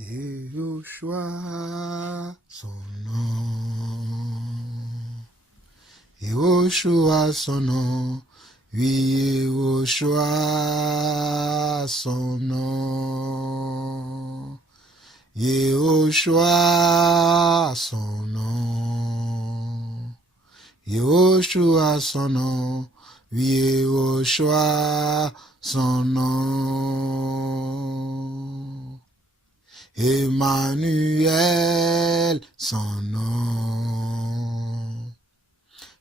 Yehoshua, son nom. Yehoshua, son nom. Oui, Yehoshua, son nom. Yehoshua, son nom. Yehoshua, son nom. Oui, Yehoshua, son nom. Emmanuel, son nom.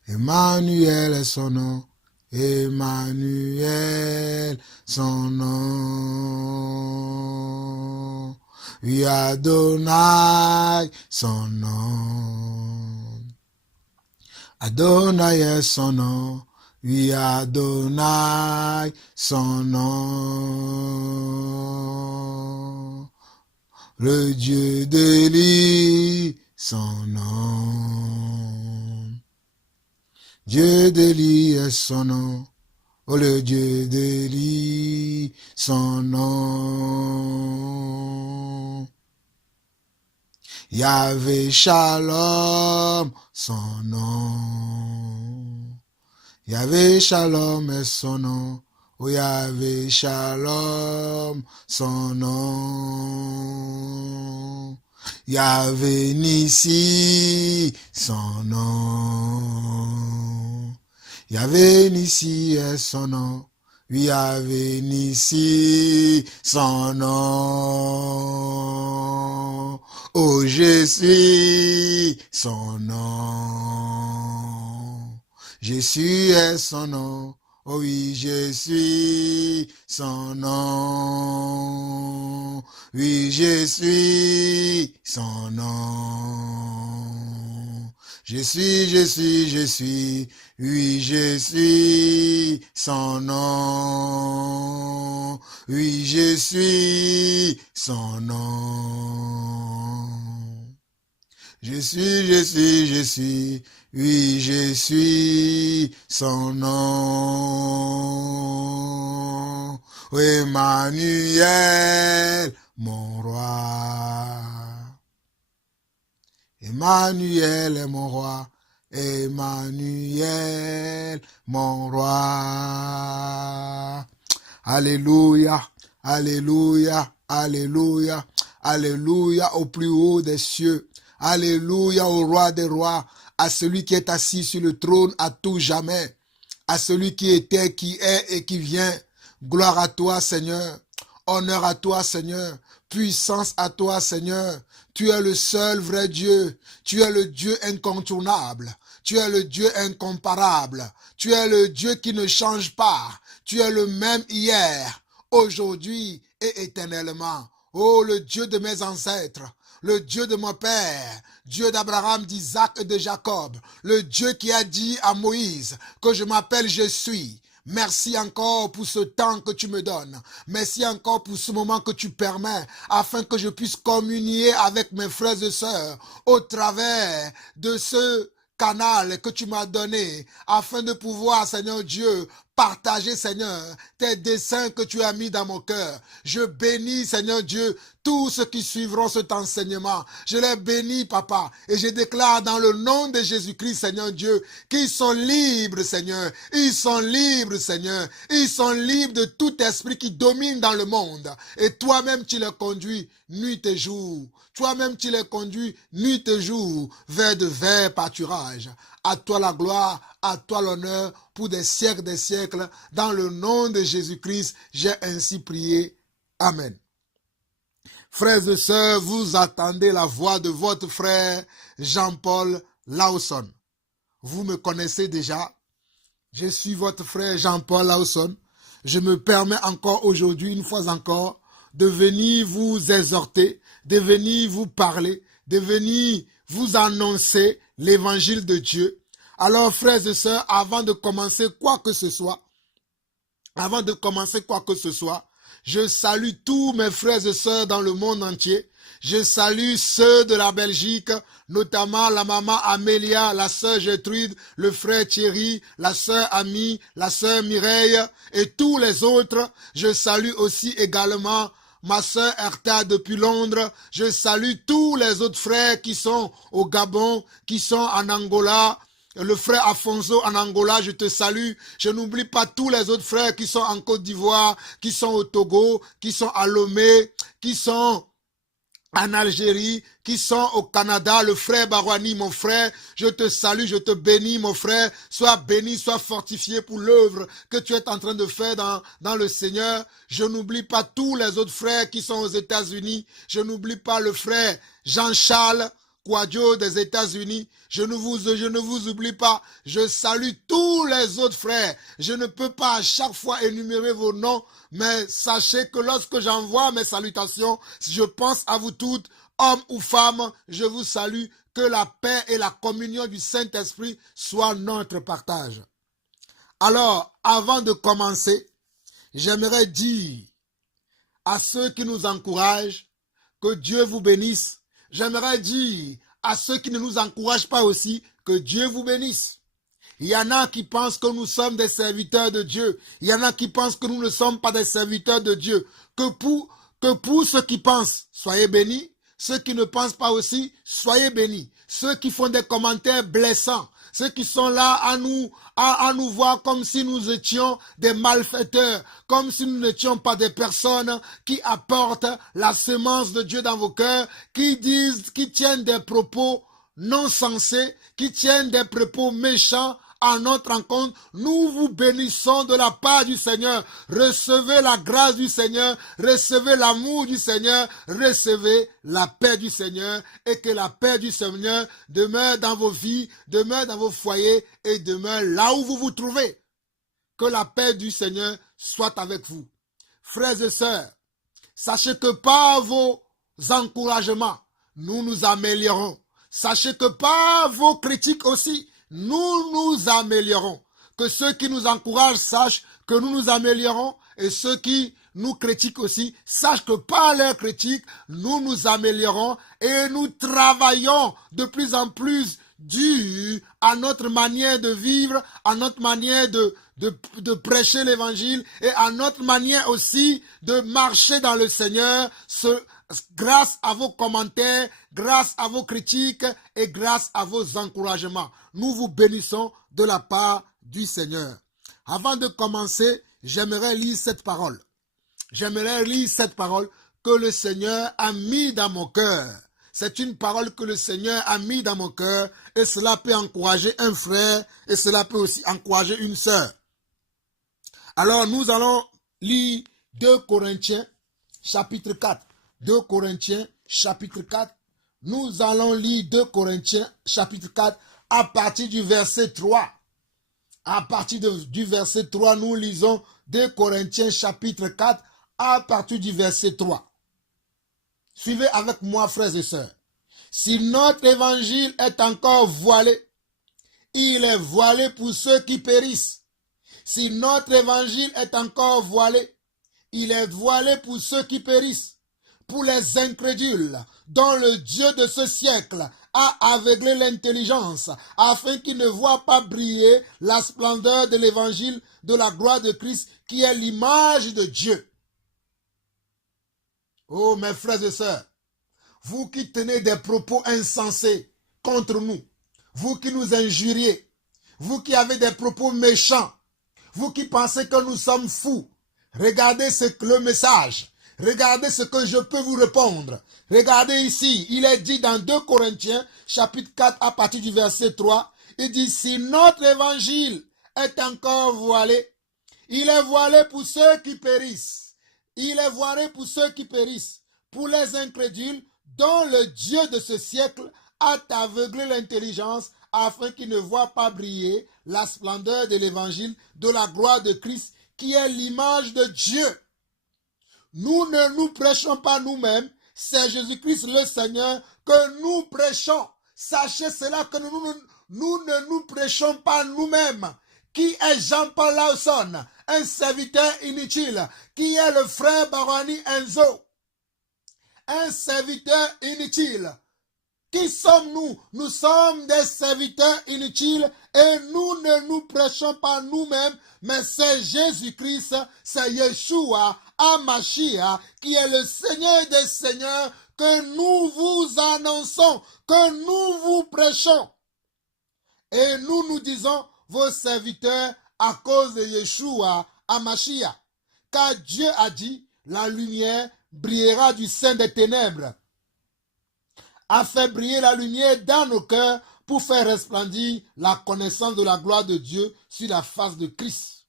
Emmanuel est son nom. Emmanuel, son nom. Oui, Adonai, son nom. Adonai est son nom. Oui, Adonai, son nom. Le Dieu d'Élie, son nom. Dieu d'Élie est son nom. Oh, le Dieu d'Élie, son nom. Yahvé Shalom, son nom. Yahvé Shalom est son nom. Oh, Yahvé Shalom, son nom. Yahvé Nissi, son nom. Yahvé Nissi est son nom. Oui, Yahvé Nissi, son nom. Oh, je suis son nom. Jésus est son nom. Oh oui, je suis son nom. Oui, je suis son nom. Je suis. Oui, je suis son nom. Oui, je suis son nom. Je suis. Oui, je suis son nom. Oh, Emmanuel, mon roi. Emmanuel est mon roi. Emmanuel, mon roi. Alléluia, alléluia, alléluia, alléluia au plus haut des cieux. Alléluia au roi des rois, à celui qui est assis sur le trône à tout jamais, à celui qui était, qui est et qui vient. Gloire à toi, Seigneur. Honneur à toi, Seigneur. Puissance à toi, Seigneur. Tu es le seul vrai Dieu. Tu es le Dieu incontournable. Tu es le Dieu incomparable. Tu es le Dieu qui ne change pas. Tu es le même hier, aujourd'hui et éternellement. Oh, le Dieu de mes ancêtres. Le Dieu de mon père, Dieu d'Abraham, d'Isaac et de Jacob, le Dieu qui a dit à Moïse que je m'appelle je suis. Merci encore pour ce temps que tu me donnes. Merci encore pour ce moment que tu permets afin que je puisse communier avec mes frères et sœurs au travers de ce canal que tu m'as donné afin de pouvoir, Seigneur Dieu, partager, Seigneur, tes desseins que tu as mis dans mon cœur. Je bénis, Seigneur Dieu, tous ceux qui suivront cet enseignement. Je les bénis, Papa, et je déclare dans le nom de Jésus-Christ, Seigneur Dieu, qu'ils sont libres, Seigneur. Ils sont libres, Seigneur. Ils sont libres de tout esprit qui domine dans le monde. Et toi-même, tu les conduis nuit et jour. Toi-même, tu les conduis nuit et jour vers de verts pâturages. À toi la gloire, à toi l'honneur, pour des siècles, dans le nom de Jésus-Christ, j'ai ainsi prié. Amen. Frères et sœurs, vous attendez la voix de votre frère Jean-Paul Lawson. Vous me connaissez déjà. Je suis votre frère Jean-Paul Lawson. Je me permets encore aujourd'hui, une fois encore, de venir vous exhorter, de venir vous parler, de venir vous annoncer l'évangile de Dieu. Alors, frères et sœurs, avant de commencer quoi que ce soit, je salue tous mes frères et sœurs dans le monde entier. Je salue ceux de la Belgique, notamment la maman Amélia, la sœur Gertrude, le frère Thierry, la sœur Ami, la sœur Mireille et tous les autres. Je salue aussi également ma sœur Erta depuis Londres. Je salue tous les autres frères qui sont au Gabon, qui sont en Angola. Le frère Afonso en Angola, je te salue. Je n'oublie pas tous les autres frères qui sont en Côte d'Ivoire, qui sont au Togo, qui sont à Lomé, qui sont en Algérie, qui sont au Canada. Le frère Barouani, mon frère, je te salue, je te bénis, mon frère. Sois béni, sois fortifié pour l'œuvre que tu es en train de faire dans le Seigneur. Je n'oublie pas tous les autres frères qui sont aux États-Unis. Je n'oublie pas le frère Jean-Charles Kouadio des États-Unis. Je ne vous oublie pas. Je salue tous les autres frères. Je ne peux pas à chaque fois énumérer vos noms, mais sachez que lorsque j'envoie mes salutations, je pense à vous toutes, hommes ou femmes, je vous salue. Que la paix et la communion du Saint-Esprit soient notre partage. Alors, avant de commencer, j'aimerais dire à ceux qui nous encouragent que Dieu vous bénisse. J'aimerais dire à ceux qui ne nous encouragent pas aussi que Dieu vous bénisse. Il y en a qui pensent que nous sommes des serviteurs de Dieu. Il y en a qui pensent que nous ne sommes pas des serviteurs de Dieu. Que pour ceux qui pensent, soyez bénis. Ceux qui ne pensent pas aussi, soyez bénis. Ceux qui font des commentaires blessants, ceux qui sont là à nous voir comme si nous étions des malfaiteurs, comme si nous n'étions pas des personnes qui apportent la semence de Dieu dans vos cœurs, qui tiennent des propos non sensés, qui tiennent des propos méchants à notre rencontre. Nous vous bénissons de la part du Seigneur. Recevez la grâce du Seigneur, recevez l'amour du Seigneur, recevez la paix du Seigneur, et que la paix du Seigneur demeure dans vos vies, demeure dans vos foyers et demeure là où vous vous trouvez. Que la paix du Seigneur soit avec vous. Frères et sœurs, sachez que par vos encouragements, nous nous améliorons. Sachez que par vos critiques aussi, nous nous améliorons. Que ceux qui nous encouragent sachent que nous nous améliorons, et ceux qui nous critiquent aussi sachent que par leurs critiques, nous nous améliorons et nous travaillons de plus en plus dû à notre manière de vivre, à notre manière de prêcher l'évangile et à notre manière aussi de marcher dans le Seigneur, grâce à vos commentaires, grâce à vos critiques et grâce à vos encouragements. Nous vous bénissons de la part du Seigneur. Avant de commencer, j'aimerais lire cette parole. J'aimerais lire cette parole que le Seigneur a mis dans mon cœur. C'est une parole que le Seigneur a mis dans mon cœur et cela peut encourager un frère et cela peut aussi encourager une sœur. Alors nous allons lire 2 Corinthiens chapitre 4. 2 Corinthiens chapitre 4. Nous allons lire 2 Corinthiens chapitre 4 à partir du verset 3. À partir du verset 3, nous lisons 2 Corinthiens chapitre 4 à partir du verset 3. Suivez avec moi, frères et sœurs. Si notre évangile est encore voilé, il est voilé pour ceux qui périssent. Si notre évangile est encore voilé, il est voilé pour ceux qui périssent, pour les incrédules, dont le Dieu de ce siècle a aveuglé l'intelligence, afin qu'ils ne voient pas briller la splendeur de l'évangile de la gloire de Christ, qui est l'image de Dieu. Oh, mes frères et sœurs, vous qui tenez des propos insensés contre nous, vous qui nous injuriez, vous qui avez des propos méchants, vous qui pensez que nous sommes fous, regardez le message, regardez ce que je peux vous répondre. Regardez ici, il est dit dans 2 Corinthiens, chapitre 4, à partir du verset 3, il dit, si notre évangile est encore voilé, il est voilé pour ceux qui périssent. Il est voilé pour ceux qui périssent, pour les incrédules, dont le Dieu de ce siècle a aveuglé l'intelligence, afin qu'ils ne voient pas briller la splendeur de l'évangile de la gloire de Christ, qui est l'image de Dieu. Nous ne nous prêchons pas nous-mêmes, c'est Jésus-Christ le Seigneur que nous prêchons. Sachez cela que nous ne nous prêchons pas nous-mêmes. Qui est Jean-Paul Lawson, un serviteur inutile? Qui est le frère Barouani Enzo? Un serviteur inutile. Qui sommes-nous? Nous sommes des serviteurs inutiles et nous ne nous prêchons pas nous-mêmes, mais c'est Jésus-Christ, c'est Yeshua HaMashiach, qui est le Seigneur des Seigneurs, que nous vous annonçons, que nous vous prêchons. Et nous disons, vos serviteurs, à cause de Yeshua HaMashiach. Car Dieu a dit, la lumière brillera du sein des ténèbres, a fait briller la lumière dans nos cœurs pour faire resplendir la connaissance de la gloire de Dieu sur la face de Christ.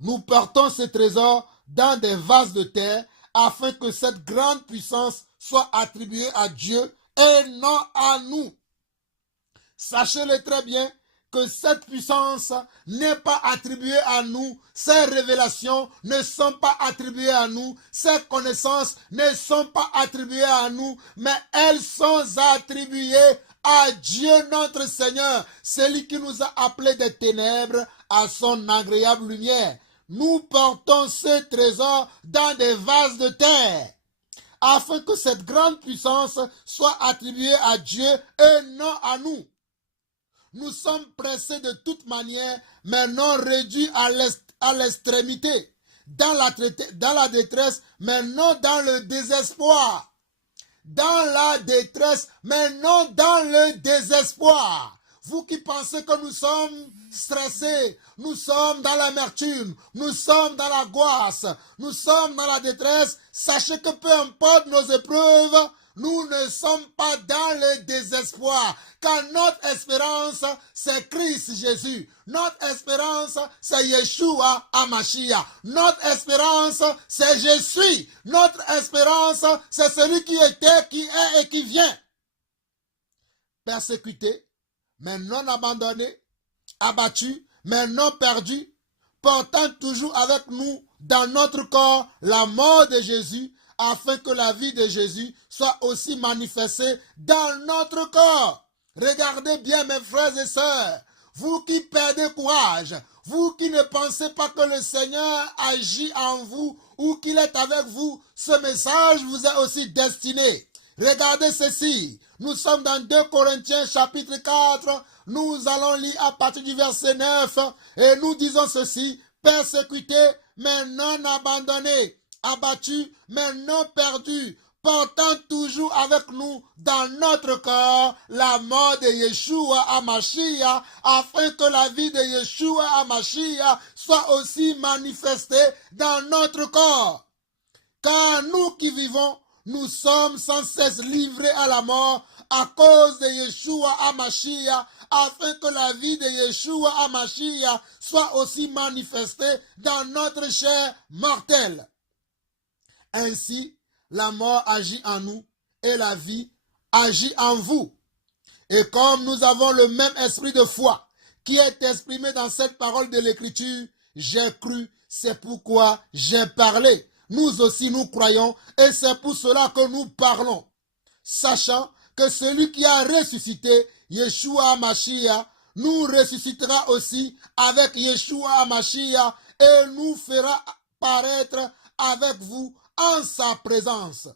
Nous portons ce trésor dans des vases de terre afin que cette grande puissance soit attribuée à Dieu et non à nous. Sachez-le très bien que cette puissance n'est pas attribuée à nous, ces révélations ne sont pas attribuées à nous, ces connaissances ne sont pas attribuées à nous, mais elles sont attribuées à Dieu notre Seigneur, celui qui nous a appelés des ténèbres à son agréable lumière. Nous portons ce trésor dans des vases de terre, afin que cette grande puissance soit attribuée à Dieu et non à nous. Nous sommes pressés de toute manière, mais non réduits à l'extrémité, dans la détresse, mais non dans le désespoir. Dans la détresse, mais non dans le désespoir. Vous qui pensez que nous sommes stressés, nous sommes dans l'amertume, nous sommes dans l'angoisse, nous sommes dans la détresse, sachez que peu importe nos épreuves, nous ne sommes pas dans le désespoir, car notre espérance, c'est Christ Jésus. Notre espérance, c'est Yeshua HaMashiach. Notre espérance, c'est Jésus. Notre espérance, c'est celui qui était, qui est et qui vient. Persécuté, mais non abandonné, abattu, mais non perdu, portant toujours avec nous dans notre corps la mort de Jésus, afin que la vie de Jésus soit aussi manifestée dans notre corps. Regardez bien mes frères et sœurs, vous qui perdez courage, vous qui ne pensez pas que le Seigneur agit en vous ou qu'il est avec vous, ce message vous est aussi destiné. Regardez ceci, nous sommes dans 2 Corinthiens chapitre 4, nous allons lire à partir du verset 9 et nous disons ceci, persécutés mais non abandonnés, abattus mais non perdus, portant toujours avec nous dans notre corps la mort de Yeshua HaMashiach, afin que la vie de Yeshua HaMashiach soit aussi manifestée dans notre corps. Car nous qui vivons, nous sommes sans cesse livrés à la mort à cause de Yeshua HaMashiach, afin que la vie de Yeshua HaMashiach soit aussi manifestée dans notre chair mortelle. Ainsi, la mort agit en nous et la vie agit en vous. Et comme nous avons le même esprit de foi qui est exprimé dans cette parole de l'Écriture, j'ai cru, c'est pourquoi j'ai parlé. Nous aussi nous croyons et c'est pour cela que nous parlons, sachant que celui qui a ressuscité Yeshua HaMashiach nous ressuscitera aussi avec Yeshua HaMashiach et nous fera paraître avec vous en sa présence.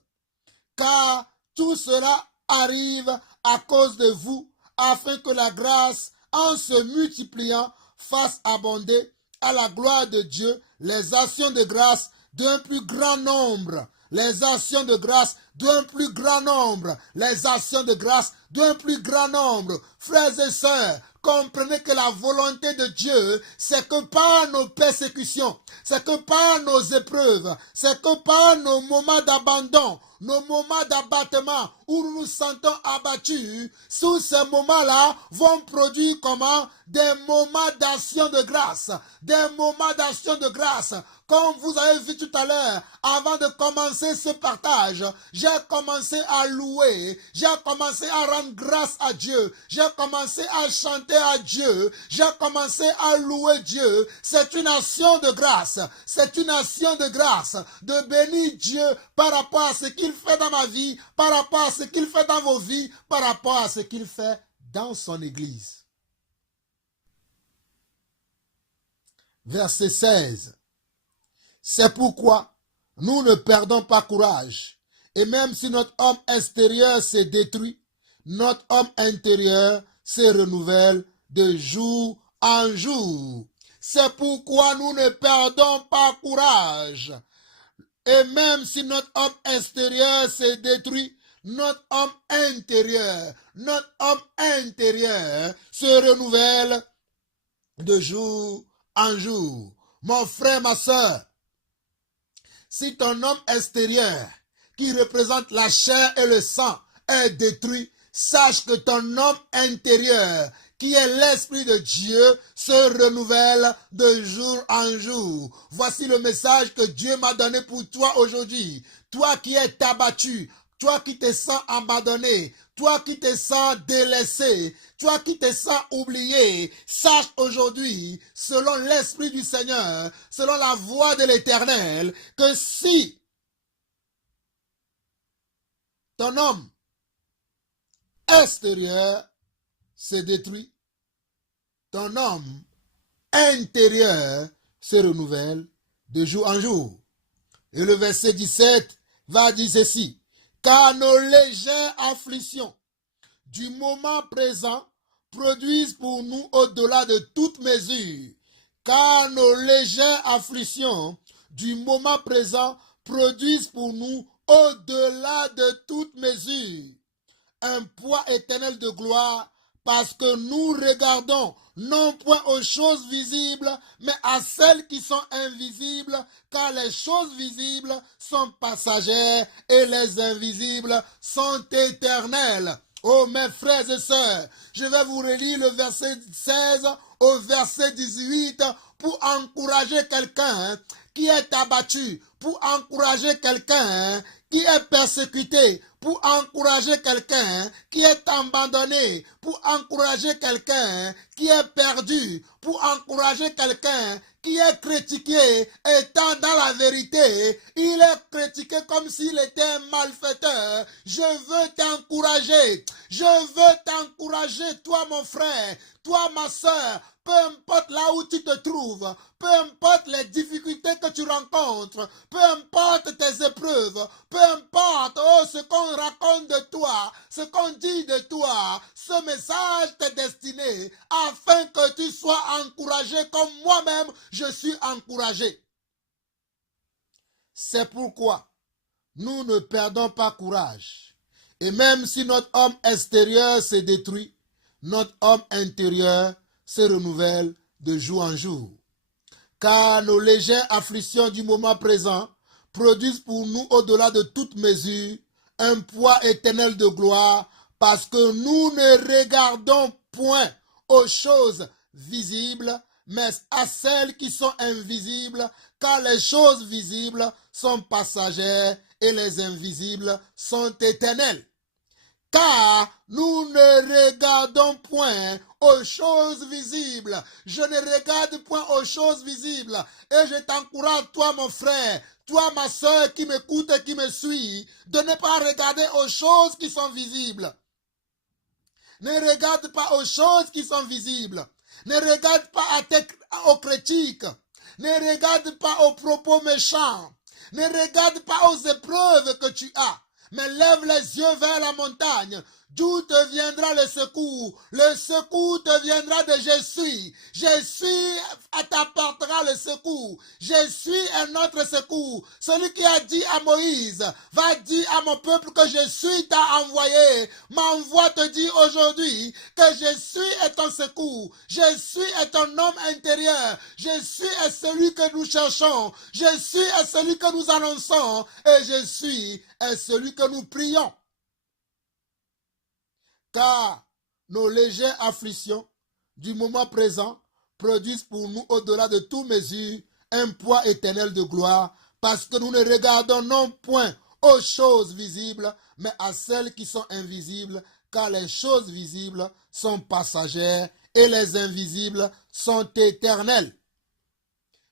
Car tout cela arrive à cause de vous, afin que la grâce, en se multipliant, fasse abonder à la gloire de Dieu les actions de grâce d'un plus grand nombre. Les actions de grâce d'un plus grand nombre. Les actions de grâce d'un plus grand nombre. Frères et sœurs, comprenez que la volonté de Dieu, c'est que par nos persécutions, c'est que par nos épreuves, c'est que par nos moments d'abandon, nos moments d'abattement où nous nous sentons abattus, sous ces moments-là vont produire comment? Des moments d'action de grâce. Des moments d'action de grâce. Comme vous avez vu tout à l'heure, avant de commencer ce partage, j'ai commencé à louer, j'ai commencé à rendre grâce à Dieu, j'ai commencé à chanter à Dieu, j'ai commencé à louer Dieu. C'est une action de grâce, c'est une action de grâce, de bénir Dieu par rapport à ce qu'il fait dans ma vie, par rapport à ce qu'il fait dans vos vies, par rapport à ce qu'il fait dans son Église. Verset 16. C'est pourquoi nous ne perdons pas courage. Et même si notre homme extérieur s'est détruit, notre homme intérieur se renouvelle de jour en jour. C'est pourquoi nous ne perdons pas courage. Et même si notre homme extérieur s'est détruit, notre homme intérieur se renouvelle de jour en jour. Mon frère, ma soeur, si ton homme extérieur, qui représente la chair et le sang, est détruit, sache que ton homme intérieur, qui est l'Esprit de Dieu, se renouvelle de jour en jour. Voici le message que Dieu m'a donné pour toi aujourd'hui. Toi qui es abattu, toi qui te sens abandonné, toi qui te sens délaissé, toi qui te sens oublié, sache aujourd'hui, selon l'Esprit du Seigneur, selon la voix de l'Éternel, que si ton homme extérieur se détruit, ton homme intérieur se renouvelle de jour en jour. Et le verset 17 va dire ceci: car nos légères afflictions du moment présent produisent pour nous au-delà de toute mesure. Car nos légères afflictions du moment présent produisent pour nous au-delà de toute mesure un poids éternel de gloire, parce que nous regardons non point aux choses visibles, mais à celles qui sont invisibles, car les choses visibles sont passagères et les invisibles sont éternelles. Oh mes frères et sœurs, je vais vous relire le verset 16 au verset 18 pour encourager quelqu'un qui est abattu, pour encourager quelqu'un qui est persécuté, pour encourager quelqu'un qui est abandonné, pour encourager quelqu'un qui est perdu, pour encourager quelqu'un qui est critiqué, étant dans la vérité, il est critiqué comme s'il était un malfaiteur. Je veux t'encourager, toi mon frère, toi ma soeur, peu importe là où tu te trouves, peu importe les difficultés que tu rencontres, peu importe tes épreuves, peu importe ce qu'on raconte de toi, ce qu'on dit de toi, ce message t'est destiné afin que tu sois encouragé comme moi-même je suis encouragé. C'est pourquoi nous ne perdons pas courage. Et même si notre homme extérieur se détruit, notre homme intérieur se renouvelle de jour en jour. Car nos légères afflictions du moment présent produisent pour nous au-delà de toute mesure un poids éternel de gloire, parce que nous ne regardons point aux choses visibles, mais à celles qui sont invisibles, car les choses visibles sont passagères et les invisibles sont éternelles. Car nous ne regardons point aux choses visibles. Je ne regarde point aux choses visibles. Et je t'encourage, toi mon frère, toi ma soeur qui m'écoute et qui me suit, de ne pas regarder aux choses qui sont visibles. Ne regarde pas aux choses qui sont visibles. Ne regarde pas aux critiques. Ne regarde pas aux propos méchants. Ne regarde pas aux épreuves que tu as. Mais lève les yeux vers la montagne. D'où te viendra le secours? Le secours te viendra de Jésus. Jésus t'apportera le secours. Jésus est notre secours. Celui qui a dit à Moïse, va dire à mon peuple que Jésus t'a envoyé. M'envoie te dire aujourd'hui que Jésus est ton secours. Jésus est ton homme intérieur. Jésus est celui que nous cherchons. Jésus est celui que nous annonçons. Et Jésus est celui que nous prions. Car nos légères afflictions du moment présent produisent pour nous au-delà de toute mesure un poids éternel de gloire, parce que nous ne regardons non point aux choses visibles, mais à celles qui sont invisibles, car les choses visibles sont passagères et les invisibles sont éternelles.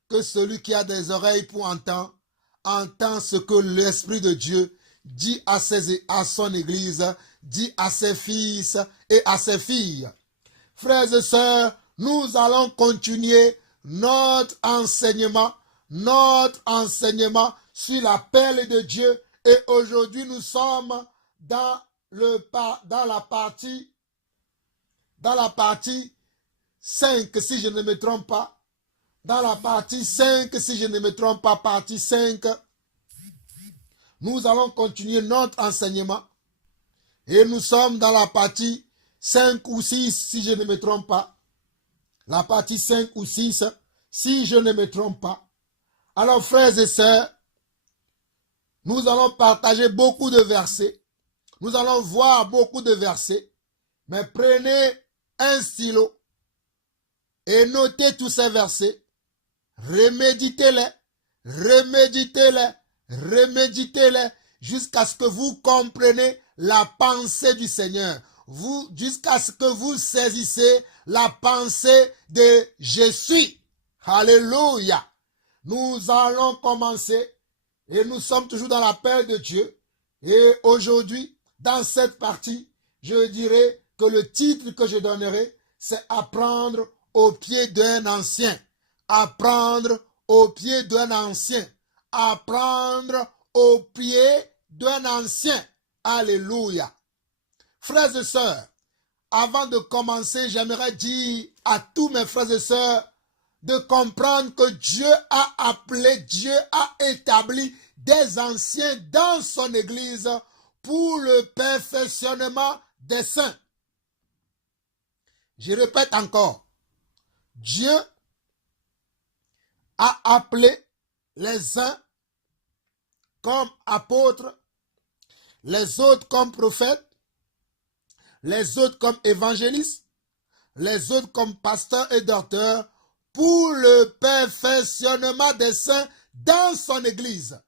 Que celui qui a des oreilles pour entendre, entend ce que l'Esprit de Dieu dit à son Église, dit à ses fils et à ses filles. Frères et sœurs, nous allons continuer notre enseignement sur l'appel de Dieu. Et aujourd'hui, nous sommes dans la partie 5, si je ne me trompe pas. dans la partie 5, si je ne me trompe pas, partie 5, nous allons continuer notre enseignement. Et nous sommes dans la partie 5 ou 6, si je ne me trompe pas. La partie 5 ou 6, si je ne me trompe pas. Alors, frères et sœurs, nous allons partager beaucoup de versets. Nous allons voir beaucoup de versets. Mais prenez un stylo et notez tous ces versets. Reméditez-les, reméditez-les, reméditez-les jusqu'à ce que vous compreniez la pensée du Seigneur. Jusqu'à ce que vous saisissez la pensée de je suis. Alléluia. Nous allons commencer et nous sommes toujours dans la paix de Dieu. Et aujourd'hui, dans cette partie, je dirais que le titre que je donnerai, c'est apprendre au pied d'un ancien. Apprendre au pied d'un ancien. Apprendre au pied d'un ancien. Alléluia. Frères et sœurs, avant de commencer, j'aimerais dire à tous mes frères et sœurs de comprendre que Dieu a appelé, Dieu a établi des anciens dans son église pour le perfectionnement des saints. Je répète encore, Dieu a appelé les uns comme apôtres, les autres comme prophètes, les autres comme évangélistes, les autres comme pasteurs et docteurs, pour le perfectionnement des saints dans son église.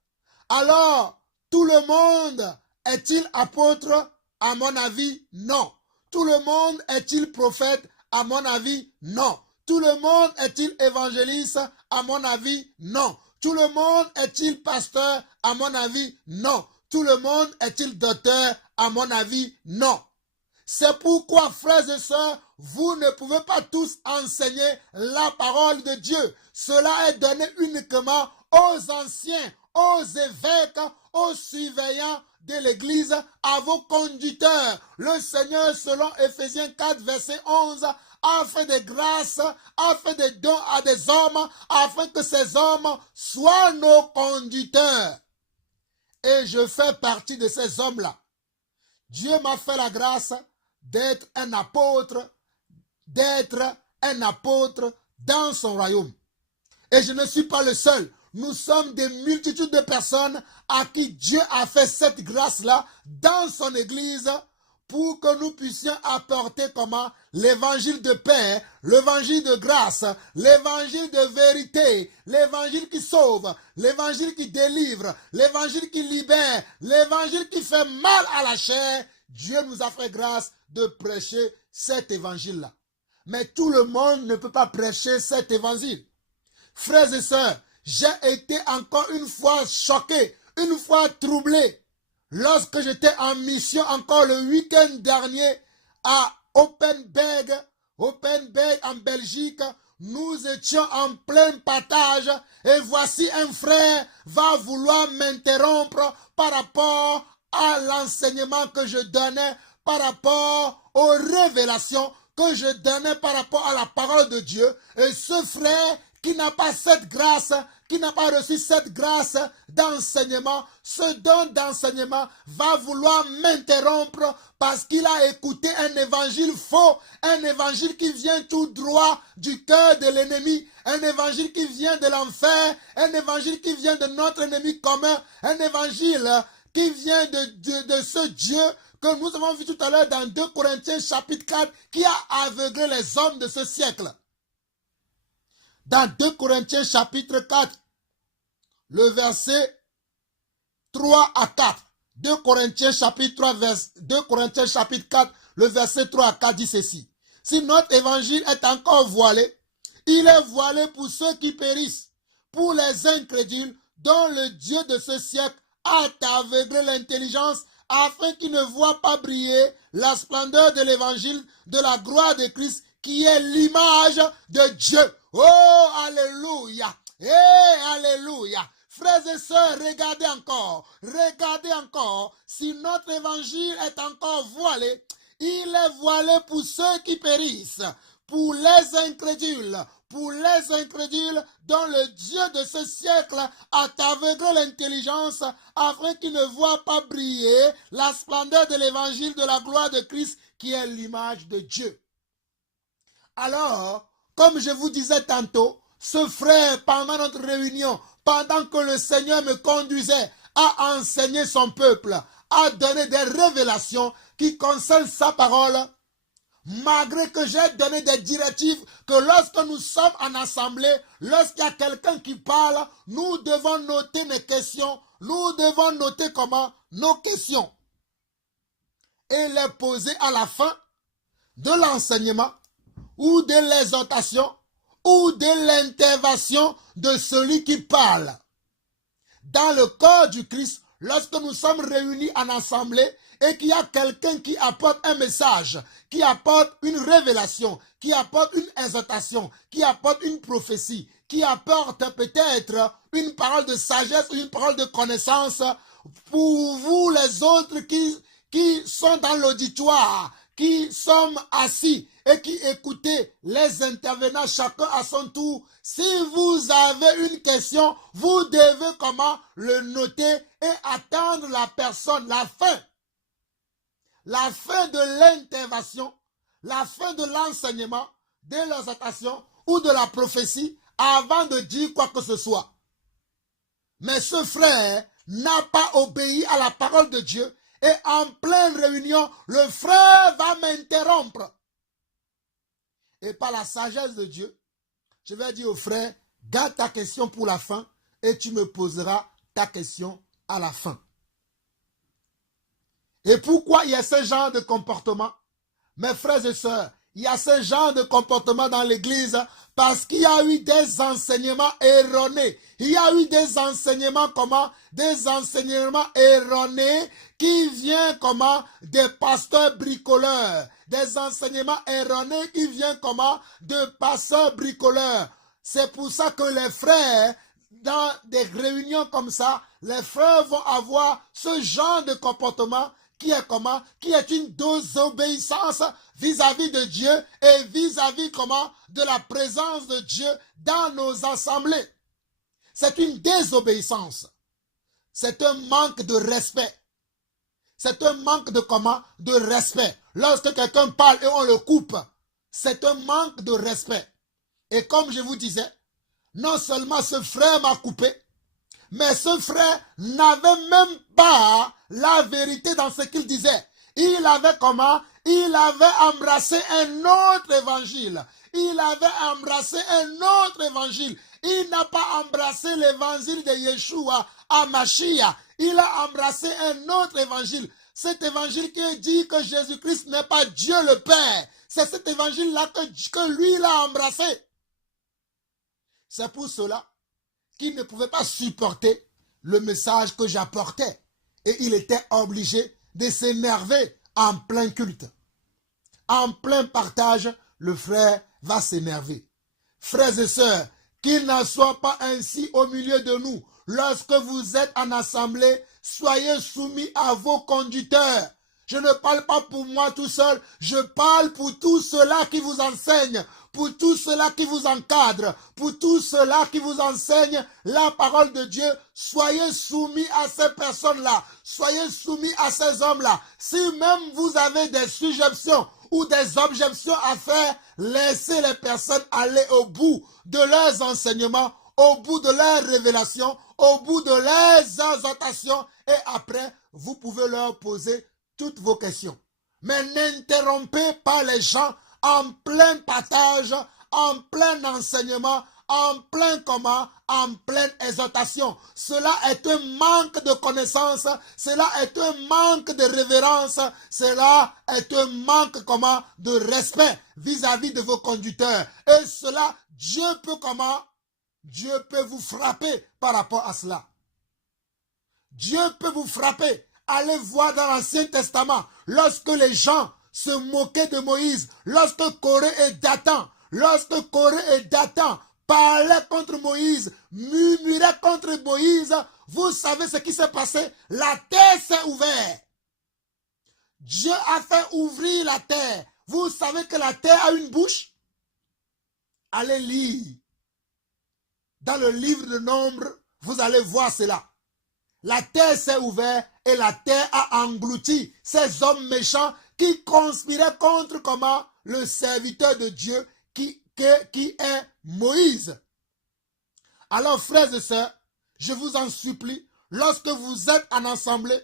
Alors, tout le monde est-il apôtre? À mon avis, non. Tout le monde est-il prophète? À mon avis, non. Tout le monde est-il évangéliste? À mon avis, non. Tout le monde est-il pasteur? À mon avis, non. Tout le monde est-il docteur? À mon avis, non. C'est pourquoi, frères et sœurs, vous ne pouvez pas tous enseigner la parole de Dieu. Cela est donné uniquement aux anciens, aux évêques, aux surveillants de l'Église, à vos conducteurs. Le Seigneur, selon Éphésiens 4, verset 11, a fait des grâces, a fait des dons à des hommes, afin que ces hommes soient nos conducteurs. Et je fais partie de ces hommes-là. Dieu m'a fait la grâce d'être un apôtre dans son royaume. Et je ne suis pas le seul. Nous sommes des multitudes de personnes à qui Dieu a fait cette grâce-là dans son église pour que nous puissions apporter comment? L'évangile de paix, l'évangile de grâce, l'évangile de vérité, l'évangile qui sauve, l'évangile qui délivre, l'évangile qui libère, l'évangile qui fait mal à la chair. Dieu nous a fait grâce de prêcher cet évangile-là. Mais tout le monde ne peut pas prêcher cet évangile. Frères et sœurs, j'ai été encore une fois choqué, une fois troublé, lorsque j'étais en mission encore le week-end dernier à Oppenberg en Belgique. Nous étions en plein partage et voici un frère va vouloir m'interrompre par rapport à l'enseignement que je donnais, par rapport aux révélations que je donnais par rapport à la parole de Dieu. Et ce frère qui n'a pas cette grâce, qui n'a pas reçu cette grâce d'enseignement, ce don d'enseignement va vouloir m'interrompre parce qu'il a écouté un évangile faux, un évangile qui vient tout droit du cœur de l'ennemi, un évangile qui vient de l'enfer, un évangile qui vient de notre ennemi commun, un évangile qui vient de ce Dieu que nous avons vu tout à l'heure dans 2 Corinthiens chapitre 4 qui a aveuglé les hommes de ce siècle. Dans 2 Corinthiens chapitre 4, le verset 3 à 4. 2 Corinthiens chapitre 4, le verset 3 à 4 dit ceci. Si notre évangile est encore voilé, il est voilé pour ceux qui périssent, pour les incrédules dont le Dieu de ce siècle a aveuglé l'intelligence afin qu'ils ne voient pas briller la splendeur de l'évangile de la gloire de Christ qui est l'image de Dieu. Oh, alléluia! Alléluia! Frères et sœurs, regardez encore, si notre évangile est encore voilé, il est voilé pour ceux qui périssent, pour les incrédules, pour les incrédules dont le Dieu de ce siècle a aveuglé l'intelligence afin qu'ils ne voient pas briller la splendeur de l'évangile de la gloire de Christ qui est l'image de Dieu. Alors, comme je vous disais tantôt, ce frère, pendant notre réunion, pendant que le Seigneur me conduisait à enseigner son peuple, a donné des révélations qui concernent sa parole, malgré que j'ai donné des directives que lorsque nous sommes en assemblée, lorsqu'il y a quelqu'un qui parle, nous devons noter nos questions, nous devons noter comment nos questions et les poser à la fin de l'enseignement ou de l'exhortation ou de l'intervention de celui qui parle. Dans le corps du Christ, lorsque nous sommes réunis en assemblée et qu'il y a quelqu'un qui apporte un message, qui apporte une révélation, qui apporte une exhortation, qui apporte une prophétie, qui apporte peut-être une parole de sagesse ou une parole de connaissance, pour vous les autres qui sont dans l'auditoire, qui sommes assis et qui écoutez les intervenants chacun à son tour, si vous avez une question, vous devez comment le noter et attendre la personne, la fin de l'intervention, la fin de l'enseignement, de l'exhortation ou de la prophétie avant de dire quoi que ce soit. Mais ce frère n'a pas obéi à la parole de Dieu et en pleine réunion, le frère va m'interrompre. Et par la sagesse de Dieu, je vais dire au frère, garde ta question pour la fin et tu me poseras ta question à la fin. Et pourquoi il y a ce genre de comportement? Mes frères et sœurs, il y a ce genre de comportement dans l'église parce qu'il y a eu des enseignements erronés. Il y a eu des enseignements comment? Des enseignements erronés qui viennent comment? Des pasteurs bricoleurs. Des enseignements erronés qui viennent comment? De pasteurs bricoleurs. C'est pour ça que les frères, dans des réunions comme ça, les frères vont avoir ce genre de comportement qui est comment? Qui est une désobéissance vis-à-vis de Dieu et vis-à-vis comment? De la présence de Dieu dans nos assemblées. C'est une désobéissance. C'est un manque de respect. C'est un manque de comment? De respect. Lorsque quelqu'un parle et on le coupe, c'est un manque de respect. Et comme je vous disais, non seulement ce frère m'a coupé, mais ce frère n'avait même pas la vérité dans ce qu'il disait. Il avait comment? Il avait embrassé un autre évangile. Il avait embrassé un autre évangile. Il n'a pas embrassé l'évangile de Yeshua à Mashiach. Il a embrassé un autre évangile. Cet évangile qui dit que Jésus-Christ n'est pas Dieu le Père. C'est cet évangile-là que lui, il a embrassé. C'est pour cela qu'il ne pouvait pas supporter le message que j'apportais. Et il était obligé de s'énerver en plein culte. En plein partage, le frère va s'énerver. Frères et sœurs, qu'il n'en soit pas ainsi au milieu de nous. Lorsque vous êtes en assemblée, soyez soumis à vos conducteurs. Je ne parle pas pour moi tout seul, je parle pour tous ceux-là qui vous enseignent, pour tous ceux-là qui vous encadrent, pour tous ceux-là qui vous enseignent la parole de Dieu. Soyez soumis à ces personnes-là, soyez soumis à ces hommes-là. Si même vous avez des suggestions ou des objections à faire, laissez les personnes aller au bout de leurs enseignements, au bout de leurs révélations, au bout de leurs exhortations, et après, vous pouvez leur poser toutes vos questions. Mais n'interrompez pas les gens en plein partage, en plein enseignement, en plein comment, en pleine exhortation. Cela est un manque de connaissance, cela est un manque de révérence, cela est un manque comment, de respect vis-à-vis de vos conducteurs. Et cela, Dieu peut comment? Dieu peut vous frapper par rapport à cela. Dieu peut vous frapper. Allez voir dans l'Ancien Testament, lorsque les gens se moquaient de Moïse, lorsque Corée et Dathan parlaient contre Moïse, murmuraient contre Moïse, vous savez ce qui s'est passé? La terre s'est ouverte. Dieu a fait ouvrir la terre. Vous savez que la terre a une bouche? allez lire dans le livre de Nombre, vous allez voir cela. La terre s'est ouverte et la terre a englouti ces hommes méchants qui conspiraient contre comment le serviteur de Dieu qui est Moïse. Alors frères et sœurs, je vous en supplie, lorsque vous êtes en assemblée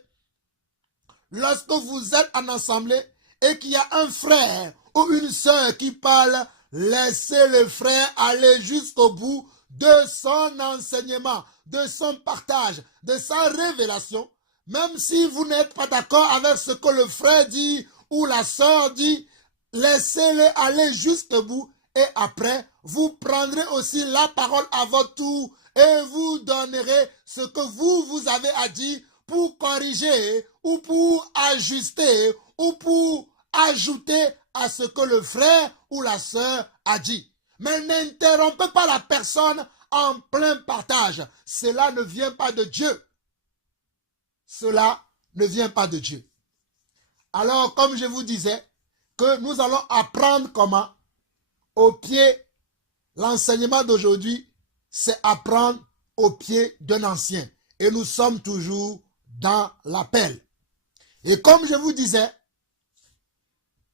et qu'il y a un frère ou une sœur qui parle, laissez le frère aller jusqu'au bout de son enseignement, de son partage, de sa révélation. Même si vous n'êtes pas d'accord avec ce que le frère dit ou la sœur dit, laissez-le aller jusqu'au bout et après, vous prendrez aussi la parole à votre tour et vous donnerez ce que vous avez à dire pour corriger ou pour ajuster ou pour ajouter à ce que le frère ou la sœur a dit. Mais n'interrompez pas la personne en plein partage. Cela ne vient pas de Dieu. Cela ne vient pas de Dieu. Alors, comme je vous disais, que nous allons apprendre comment, au pied, l'enseignement d'aujourd'hui, c'est apprendre au pied d'un ancien. Et nous sommes toujours dans l'appel. Et comme je vous disais,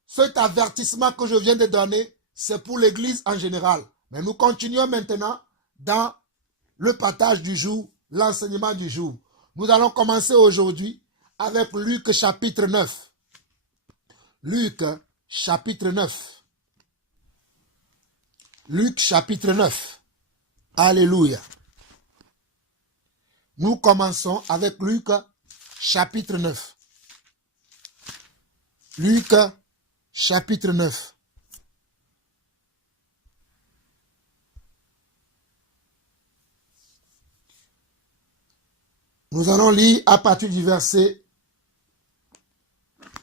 cet avertissement que je viens de donner, c'est pour l'Église en général. Mais nous continuons maintenant dans le partage du jour, l'enseignement du jour. Nous allons commencer aujourd'hui avec Luc chapitre 9. Luc chapitre 9. Luc chapitre 9. Alléluia. Nous commençons avec Luc chapitre 9. Luc chapitre 9. Nous allons lire à partir du verset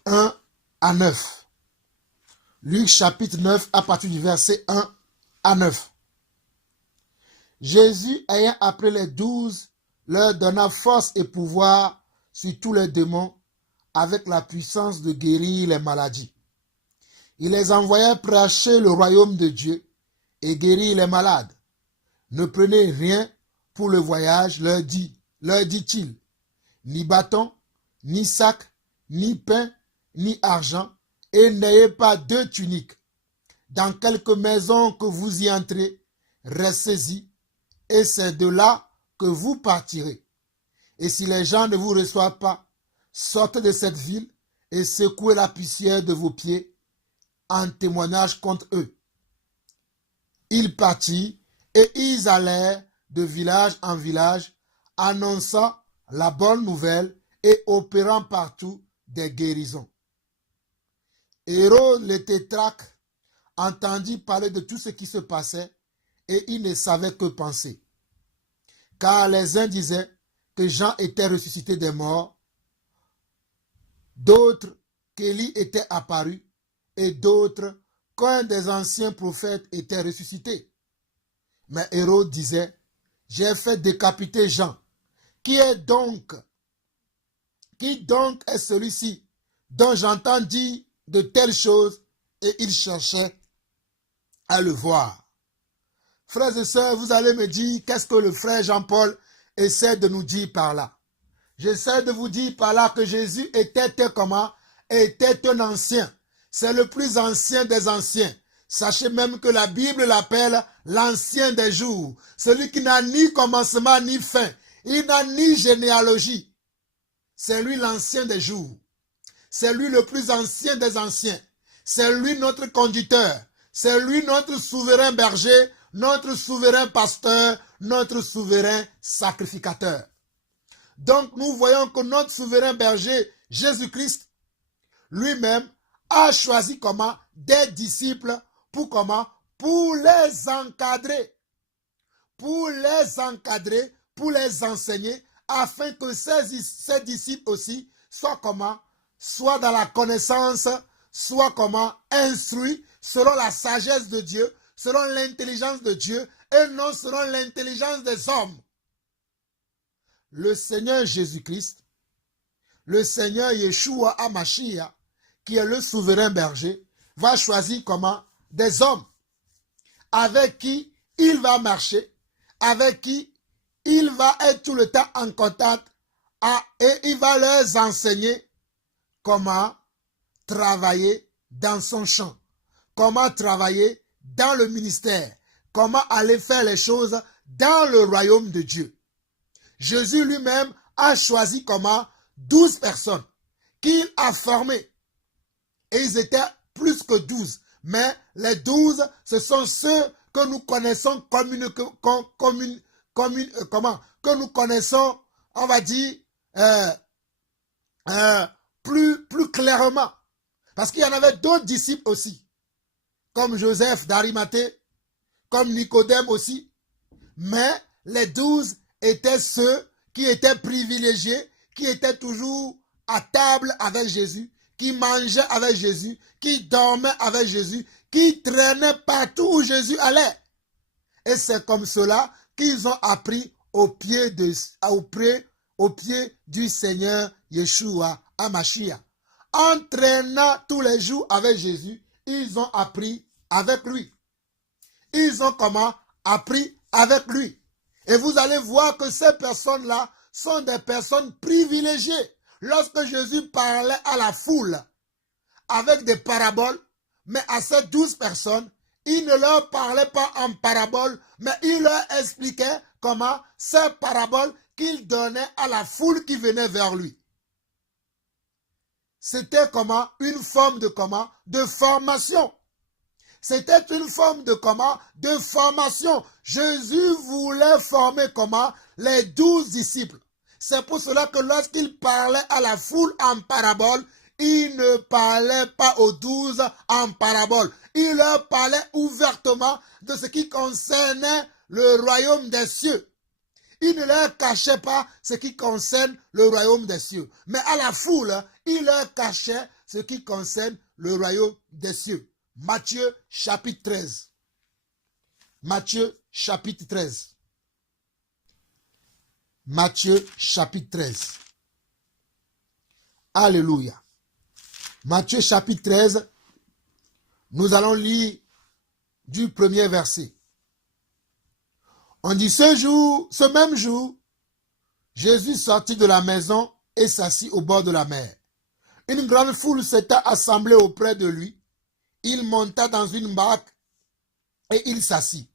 1 à 9. Luc chapitre 9 à partir du verset 1 à 9. Jésus, ayant appelé les 12, leur donna force et pouvoir sur tous les démons avec la puissance de guérir les maladies. Il les envoya prêcher le royaume de Dieu et guérir les malades. Ne prenez rien pour le voyage, leur dit-il, ni bâton, ni sac, ni pain, ni argent, et n'ayez pas deux tuniques. Dans quelque maison que vous y entrez, restez-y, et c'est de là que vous partirez. Et si les gens ne vous reçoivent pas, sortez de cette ville et secouez la poussière de vos pieds en témoignage contre eux. Ils partirent et ils allèrent de village en village, annonçant la bonne nouvelle et opérant partout des guérisons. Hérode le tétrarque entendit parler de tout ce qui se passait et il ne savait que penser. Car les uns disaient que Jean était ressuscité des morts, d'autres qu'Élie était apparu et d'autres qu'un des anciens prophètes était ressuscité. Mais Hérode disait, j'ai fait décapiter Jean. Qui donc est celui-ci dont j'entends dire de telles choses? Et il cherchait à le voir. Frères et sœurs, vous allez me dire qu'est-ce que le frère Jean-Paul essaie de nous dire par là. J'essaie de vous dire par là que Jésus était comment? Était un ancien. C'est le plus ancien des anciens. Sachez même que la Bible l'appelle l'ancien des jours. Celui qui n'a ni commencement ni fin. Il n'a ni généalogie. C'est lui l'ancien des jours. C'est lui le plus ancien des anciens. C'est lui notre conducteur. C'est lui notre souverain berger, notre souverain pasteur, notre souverain sacrificateur. Donc nous voyons que notre souverain berger, Jésus-Christ, lui-même a choisi comment? Des disciples pour comment? Pour les encadrer. Pour les encadrer, pour les enseigner, afin que ces disciples aussi soient comment? Soit dans la connaissance, soit comment? Instruits selon la sagesse de Dieu, selon l'intelligence de Dieu, et non selon l'intelligence des hommes. Le Seigneur Jésus-Christ, le Seigneur Yeshua HaMashiach, qui est le souverain berger, va choisir comment? Des hommes. avec qui il va marcher, avec qui il va être tout le temps en contact et il va leur enseigner comment travailler dans son champ, comment travailler dans le ministère, comment aller faire les choses dans le royaume de Dieu. Jésus lui-même a choisi comment 12 personnes qu'il a formées. Et ils étaient plus que 12. Mais les 12, ce sont ceux que nous connaissons que nous connaissons, on va dire, plus clairement. Parce qu'il y en avait d'autres disciples aussi, comme Joseph d'Arimathée, comme Nicodème aussi. Mais les 12 étaient ceux qui étaient privilégiés, qui étaient toujours à table avec Jésus, qui mangeaient avec Jésus, qui dormaient avec Jésus, qui traînaient partout où Jésus allait. Et c'est comme cela qu'ils ont appris au pied du Seigneur Yeshua HaMashiach. En traînant tous les jours avec Jésus, ils ont appris avec lui. Ils ont comment? Appris avec lui. Et vous allez voir que ces personnes-là sont des personnes privilégiées. Lorsque Jésus parlait à la foule avec des paraboles, mais à ces 12 personnes, il ne leur parlait pas en paraboles, mais il leur expliquait comment ces paraboles qu'il donnait à la foule qui venait vers lui. C'était comment? Une forme de comment? De formation. C'était une forme de comment? De formation. Jésus voulait former comment? Les 12 disciples. C'est pour cela que lorsqu'il parlait à la foule en parabole, il ne parlait pas aux 12 en parabole. Il leur parlait ouvertement de ce qui concernait le royaume des cieux. Il ne leur cachait pas ce qui concerne le royaume des cieux. Mais à la foule, il leur cachait ce qui concerne le royaume des cieux. Matthieu chapitre 13. Matthieu chapitre 13. Matthieu chapitre 13. Alléluia. Matthieu chapitre 13, nous allons lire du premier verset. On dit ce même jour, Jésus sortit de la maison et s'assit au bord de la mer. Une grande foule s'était assemblée auprès de lui. Il monta dans une barque et il s'assit.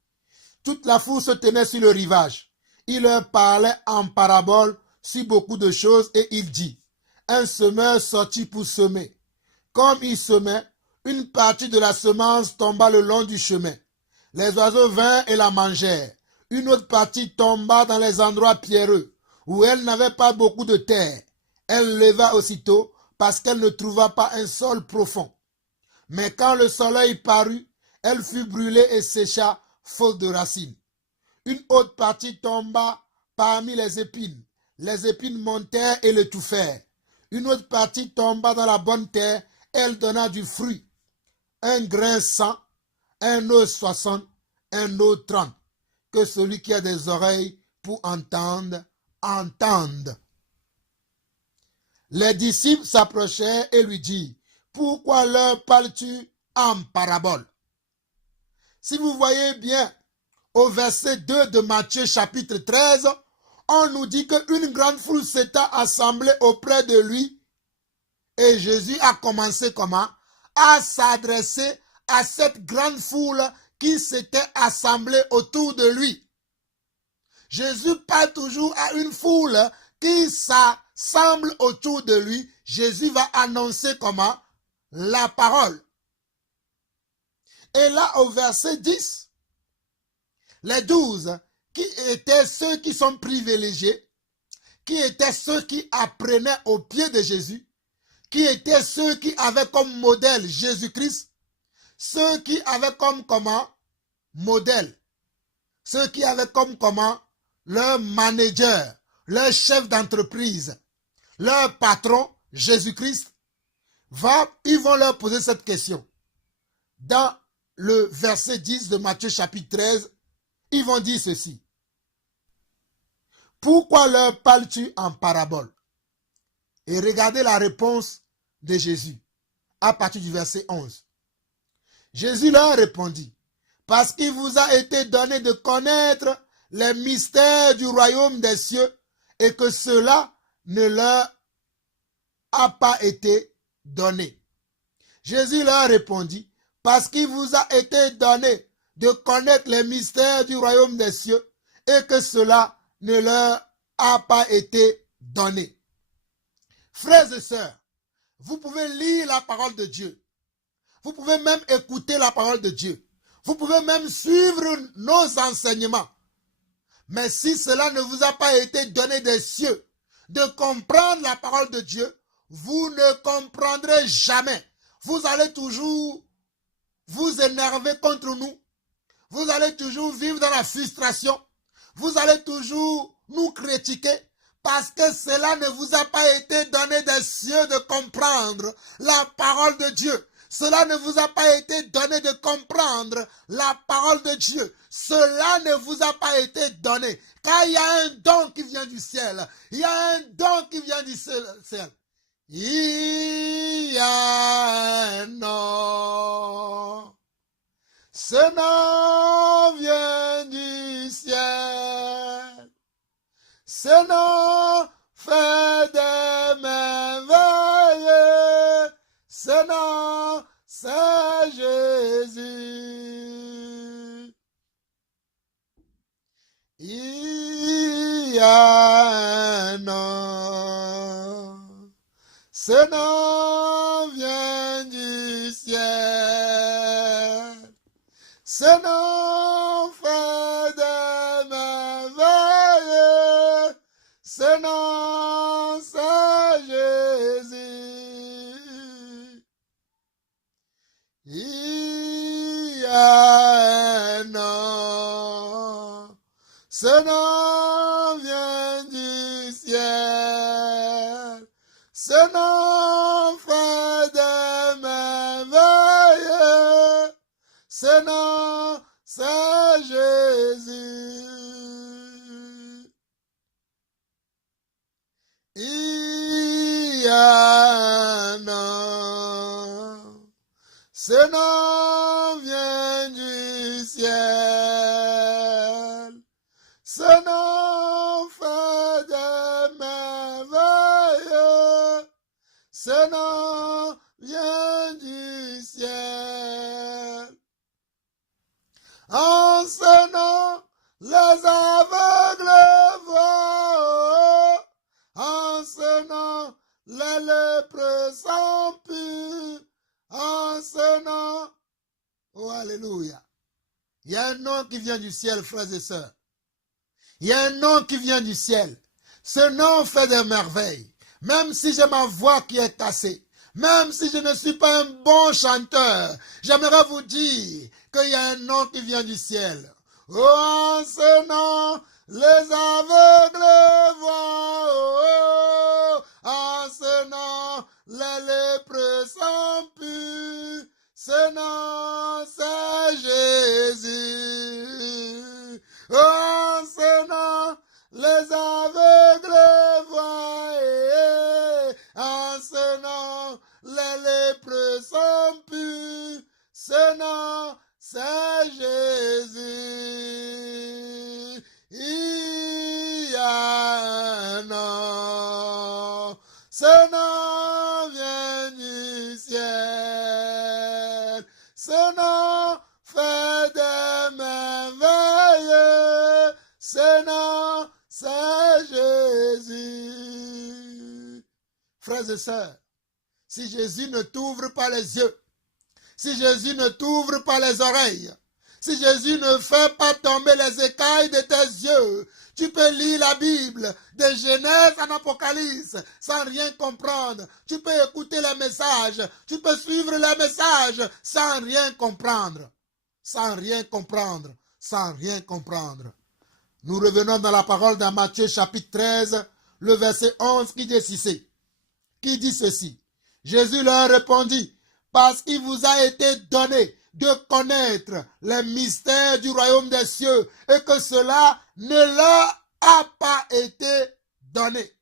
Toute la foule se tenait sur le rivage. Il leur parlait en parabole sur beaucoup de choses et il dit, un semeur sortit pour semer. Comme il semait, une partie de la semence tomba le long du chemin. Les oiseaux vinrent et la mangèrent. Une autre partie tomba dans les endroits pierreux, où elle n'avait pas beaucoup de terre. Elle leva aussitôt, parce qu'elle ne trouva pas un sol profond. Mais quand le soleil parut, elle fut brûlée et sécha, faute de racines. Une autre partie tomba parmi les épines. Les épines montèrent et l'étouffèrent. Une autre partie tomba dans la bonne terre. Elle donna du fruit. Un grain 100, un autre 60, un autre 30. Que celui qui a des oreilles pour entendre, entende. Les disciples s'approchèrent et lui dirent, pourquoi leur parles-tu en parabole? Si vous voyez bien, au verset 2 de Matthieu chapitre 13, on nous dit qu'une grande foule s'était assemblée auprès de lui et Jésus a commencé comment? À s'adresser à cette grande foule qui s'était assemblée autour de lui. Jésus parle toujours à une foule qui s'assemble autour de lui. Jésus va annoncer comment? La parole. Et là, au verset 10, les 12, qui étaient ceux qui sont privilégiés, qui étaient ceux qui apprenaient au pied de Jésus, qui étaient ceux qui avaient comme modèle Jésus-Christ, ceux qui avaient comme comment? Modèle. Ceux qui avaient comme comment? Leur manager, leur chef d'entreprise, leur patron, Jésus-Christ, ils vont leur poser cette question. Dans le verset 10 de Matthieu chapitre 13, ils vont dire ceci. Pourquoi leur parles-tu en parabole? Et regardez la réponse de Jésus à partir du verset 11. Jésus leur répondit, parce qu'il vous a été donné de connaître les mystères du royaume des cieux et que cela ne leur a pas été donné. Jésus leur répondit, parce qu'il vous a été donné de connaître les mystères du royaume des cieux et que cela ne leur a pas été donné. Frères et sœurs, vous pouvez lire la parole de Dieu. Vous pouvez même écouter la parole de Dieu. Vous pouvez même suivre nos enseignements. Mais si cela ne vous a pas été donné des cieux, de comprendre la parole de Dieu, vous ne comprendrez jamais. Vous allez toujours vous énerver contre nous. Vous allez toujours vivre dans la frustration. Vous allez toujours nous critiquer parce que cela ne vous a pas été donné des cieux de comprendre la parole de Dieu. Cela ne vous a pas été donné de comprendre la parole de Dieu. Cela ne vous a pas été donné. Car il y a un don qui vient du ciel. Il y a un don qui vient du ciel. Il y a un nom. Ce nom vient du ciel. Ce nom fait des merveilles. Ce nom, c'est Jésus. Il y a un nom. Ce nom vient du ciel. Ce nom fait des merveilles. Ce nom, c'est Jésus. Il y a un nom. Ce nom vient du ciel. Ce nom fait des merveilles. Ce nom, c'est Jésus. Il y a un nom. Ce nom vient du ciel. Ce nom fait des merveilles. Ce nom vient du ciel. En ce nom, les aveugles voient. En ce nom, les lépreux sont purs. En ce nom, oh alléluia. Il y a un nom qui vient du ciel, frères et sœurs. Il y a un nom qui vient du ciel. Ce nom fait des merveilles. Même si j'ai ma voix qui est cassée, même si je ne suis pas un bon chanteur, j'aimerais vous dire qu'il y a un nom qui vient du ciel. Oh, en ce nom, les aveugles voient. Oh, en ce nom, les lépreux sont purs. Ce nom, c'est Jésus. Oh, en ce nom, les aveugles voient. En ce nom, les lépreux sont purs. Ce nom, c'est Jésus. Il y a un nom. Ce nom vient du ciel. Ce nom fait des merveilles. Ce nom, c'est Jésus. Frères et sœurs, si Jésus ne t'ouvre pas les yeux, si Jésus ne t'ouvre pas les oreilles, si Jésus ne fait pas tomber les écailles de tes yeux, tu peux lire la Bible de Genèse en Apocalypse sans rien comprendre. Tu peux écouter les messages, tu peux suivre les messages sans rien comprendre. Sans rien comprendre, sans rien comprendre. Nous revenons dans la parole de Matthieu chapitre 13, le verset 11 qui dit ceci. Jésus leur répondit, parce qu'il vous a été donné de connaître les mystères du royaume des cieux et que cela ne leur a pas été donné.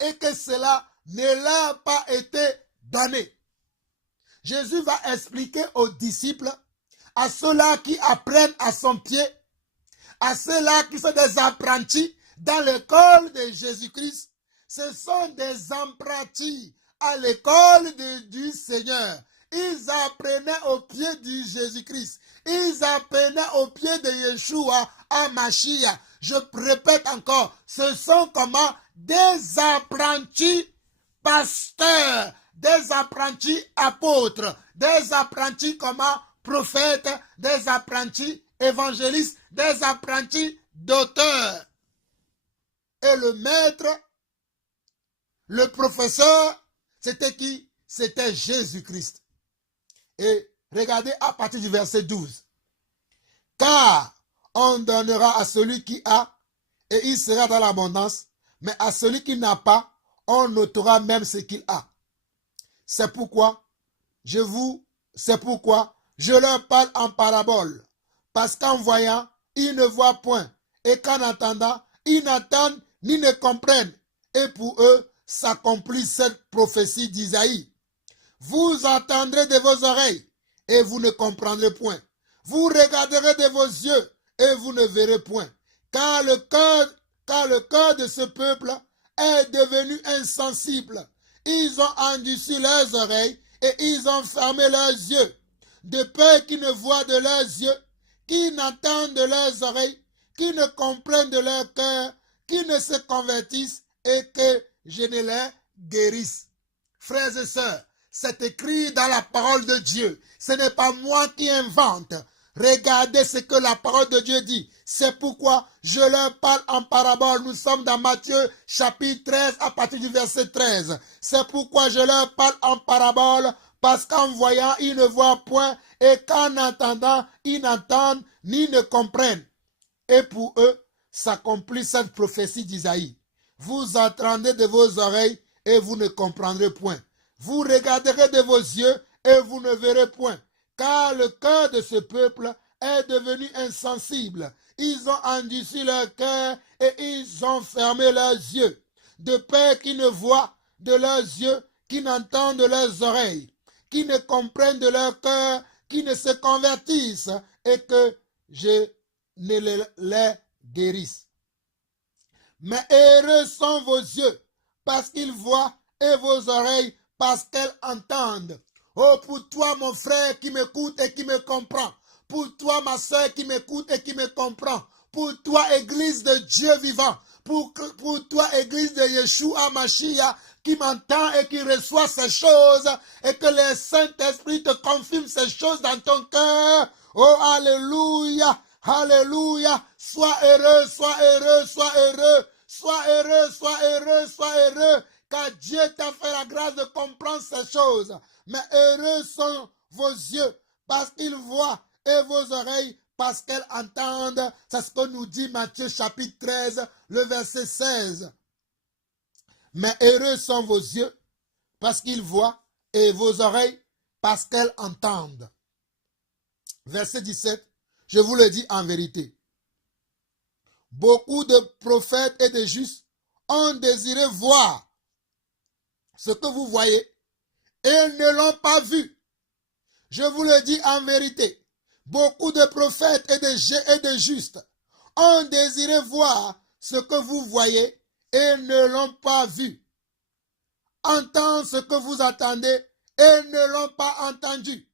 Et que cela ne leur a pas été donné. Jésus va expliquer aux disciples à ceux-là qui apprennent à son pied, à ceux-là qui sont des apprentis dans l'école de Jésus-Christ. Ce sont des apprentis à l'école du Seigneur. Ils apprenaient au pied de Jésus-Christ. Ils apprenaient au pied de Yeshua à Mashiach. Je répète encore, ce sont comment? Des apprentis pasteurs, des apprentis apôtres, des apprentis comment? Prophètes, des apprentis évangélistes, des apprentis d'auteurs. Et le maître, le professeur, c'était qui? C'était Jésus-Christ. Et regardez à partir du verset 12. Car on donnera à celui qui a, et il sera dans l'abondance, mais à celui qui n'a pas, on notera même ce qu'il a. C'est pourquoi je leur parle en parabole, parce qu'en voyant, ils ne voient point, et qu'en entendant, ils n'entendent ni ne comprennent. Et pour eux, s'accomplit cette prophétie d'Isaïe. Vous entendrez de vos oreilles, et vous ne comprendrez point. Vous regarderez de vos yeux, et vous ne verrez point. Car le cœur de ce peuple est devenu insensible. Ils ont endurci leurs oreilles, et ils ont fermé leurs yeux, de peur qu'ils ne voient de leurs yeux, qu'ils n'entendent de leurs oreilles, qu'ils ne comprennent de leur cœur, qu'ils ne se convertissent, et que je ne les guérisse. Frères et sœurs, c'est écrit dans la parole de Dieu. Ce n'est pas moi qui invente. Regardez ce que la parole de Dieu dit. C'est pourquoi je leur parle en parabole. Nous sommes dans Matthieu chapitre 13 à partir du verset 13. C'est pourquoi je leur parle en parabole, parce qu'en voyant, ils ne voient point, et qu'en entendant, ils n'entendent ni ne comprennent. Et pour eux, s'accomplit cette prophétie d'Isaïe. Vous entendrez de vos oreilles, et vous ne comprendrez point. Vous regarderez de vos yeux, et vous ne verrez point. Car le cœur de ce peuple est devenu insensible. Ils ont endurci leur cœur, et ils ont fermé leurs yeux, de peur qu'ils ne voient de leurs yeux, qu'ils n'entendent de leurs oreilles, qu'ils ne comprennent de leur cœur, qu'ils ne se convertissent, et que je ne les guérisse. Mais heureux sont vos yeux, parce qu'ils voient, et vos oreilles, parce qu'elles entendent. Oh, pour toi, mon frère qui m'écoute et qui me comprend. Pour toi, ma soeur qui m'écoute et qui me comprend. Pour toi, Église de Dieu vivant. Pour toi, Église de Yeshua Mashiach, qui m'entend et qui reçoit ces choses, et que le Saint-Esprit te confirme ces choses dans ton cœur. Oh, alléluia, alléluia. Sois heureux, sois heureux, sois heureux. Sois heureux, sois heureux, sois heureux, car Dieu t'a fait la grâce de comprendre ces choses. Mais heureux sont vos yeux, parce qu'ils voient, et vos oreilles, parce qu'elles entendent. C'est ce que nous dit Matthieu chapitre 13, le verset 16. Mais heureux sont vos yeux, parce qu'ils voient, et vos oreilles, parce qu'elles entendent. Verset 17, je vous le dis en vérité. Beaucoup de prophètes et de justes ont désiré voir ce que vous voyez et ne l'ont pas vu. Je vous le dis en vérité. Beaucoup de prophètes et de justes ont désiré voir ce que vous voyez et ne l'ont pas vu. Entendre ce que vous attendez et ne l'ont pas entendu.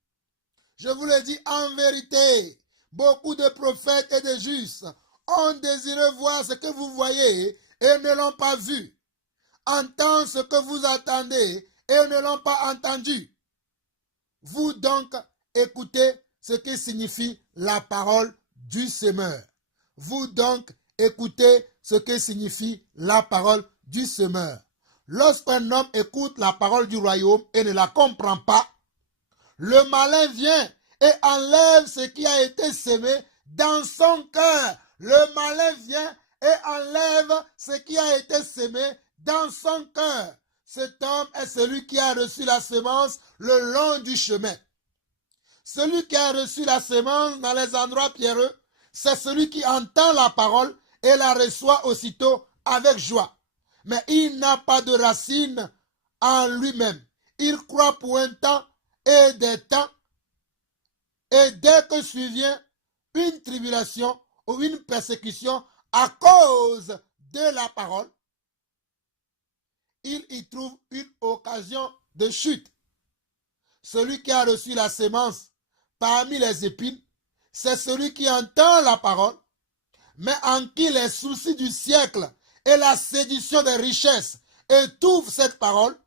Je vous le dis en vérité. Beaucoup de prophètes et de justes ont désiré voir ce que vous voyez et ne l'ont pas vu. Entendre ce que vous attendez et ne l'ont pas entendu. Vous donc écoutez ce qui signifie la parole du semeur. Vous donc écoutez ce que signifie la parole du semeur. Lorsqu'un homme écoute la parole du royaume et ne la comprend pas, le malin vient et enlève ce qui a été semé dans son cœur. Le malin vient et enlève ce qui a été semé dans son cœur. Cet homme est celui qui a reçu la semence le long du chemin. Celui qui a reçu la semence dans les endroits pierreux, c'est celui qui entend la parole et la reçoit aussitôt avec joie. Mais il n'a pas de racine en lui-même. Il croit pour un temps et des temps Et dès que survient une tribulation ou une persécution à cause de la parole, il y trouve une occasion de chute. Celui qui a reçu la sémence parmi les épines, c'est celui qui entend la parole, mais en qui les soucis du siècle et la séduction des richesses étouffent cette parole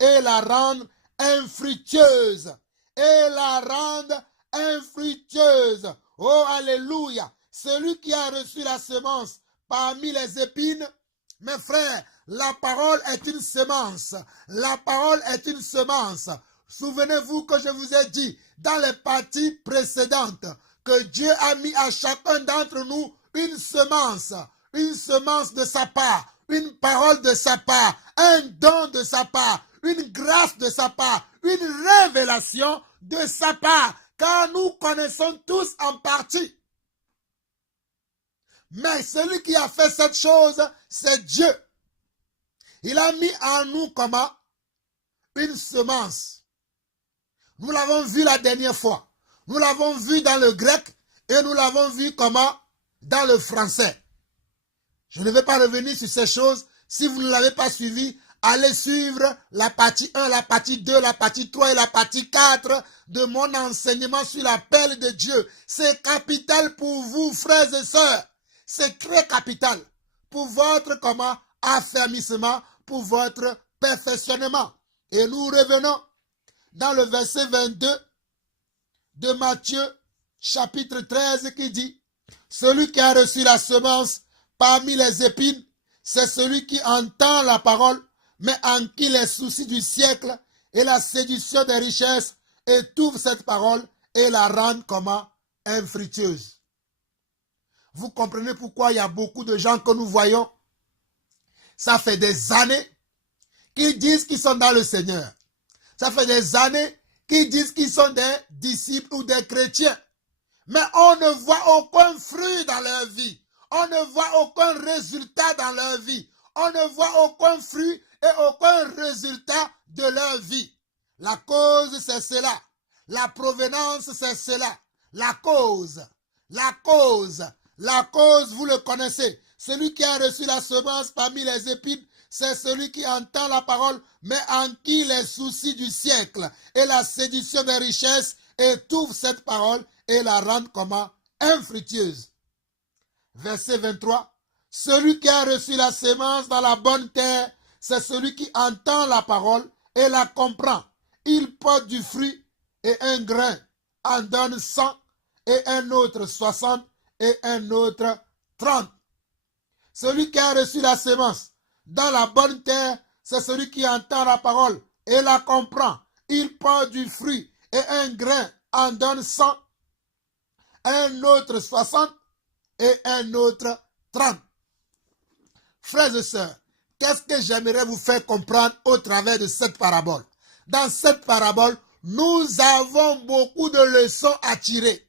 et la rendent infructueuse. Et la rendent infructueuse. Oh, alléluia. Celui qui a reçu la semence parmi les épines, mes frères, la parole est une semence. La parole est une semence. Souvenez-vous que je vous ai dit dans les parties précédentes que Dieu a mis à chacun d'entre nous une semence de sa part, une parole de sa part, un don de sa part, une grâce de sa part, une révélation de sa part, car nous connaissons tous en partie. Mais celui qui a fait cette chose, c'est Dieu. Il a mis en nous comment? Une semence. Nous l'avons vu la dernière fois. Nous l'avons vu dans le grec et nous l'avons vu comment? Dans le français. Je ne vais pas revenir sur ces choses. Si vous ne l'avez pas suivi, allez suivre la partie 1, la partie 2, la partie 3 et la partie 4 de mon enseignement sur l'appel de Dieu. C'est capital pour vous, frères et sœurs. C'est très capital pour votre comment? Affermissement, pour votre perfectionnement. Et nous revenons dans le verset 22 de Matthieu, chapitre 13, qui dit: celui qui a reçu la semence parmi les épines, c'est celui qui entend la parole, mais en qui les soucis du siècle et la séduction des richesses étouffent cette parole et la rendent comment? Infructueuse. Vous comprenez pourquoi il y a beaucoup de gens que nous voyons, ça fait des années qu'ils disent qu'ils sont dans le Seigneur. Ça fait des années qu'ils disent qu'ils sont des disciples ou des chrétiens. Mais on ne voit aucun fruit dans leur vie. On ne voit aucun résultat dans leur vie. On ne voit aucun fruit et aucun résultat de leur vie. La cause, c'est cela. La provenance, c'est cela. La cause, vous le connaissez. Celui qui a reçu la semence parmi les épines, c'est celui qui entend la parole, mais en qui les soucis du siècle et la séduction des richesses étouffent cette parole et la rendent comment? Infructueuse. Verset 23. Celui qui a reçu la semence dans la bonne terre, c'est celui qui entend la parole et la comprend. Il porte du fruit et un grain en donne 100 et un autre 60 et un autre 30. Celui qui a reçu la semence dans la bonne terre, c'est celui qui entend la parole et la comprend. Il porte du fruit et un grain en donne 100, un autre 60 et un autre 30. Frères et sœurs, qu'est-ce que j'aimerais vous faire comprendre au travers de cette parabole? Dans cette parabole, nous avons beaucoup de leçons à tirer.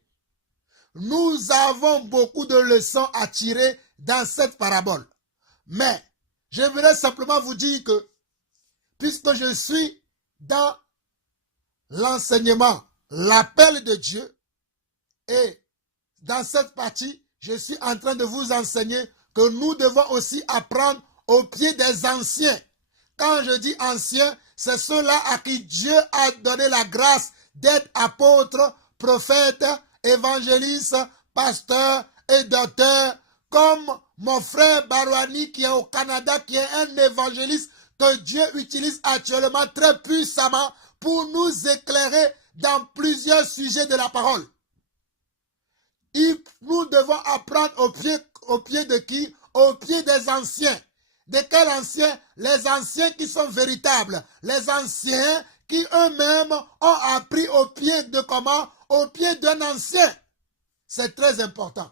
Nous avons beaucoup de leçons à tirer dans cette parabole. Mais, j'aimerais simplement vous dire que, puisque je suis dans l'enseignement, l'appel de Dieu, et dans cette partie, je suis en train de vous enseigner que nous devons aussi apprendre au pied des anciens. Quand je dis anciens, c'est ceux-là à qui Dieu a donné la grâce d'être apôtres, prophètes, évangélistes, pasteurs et docteurs, comme mon frère Barouani qui est au Canada, qui est un évangéliste que Dieu utilise actuellement très puissamment pour nous éclairer dans plusieurs sujets de la parole. Nous devons apprendre au pied de qui? Au pied des anciens. De quels anciens? Les anciens qui sont véritables. Les anciens qui eux-mêmes ont appris au pied de comment? Au pied d'un ancien. C'est très important.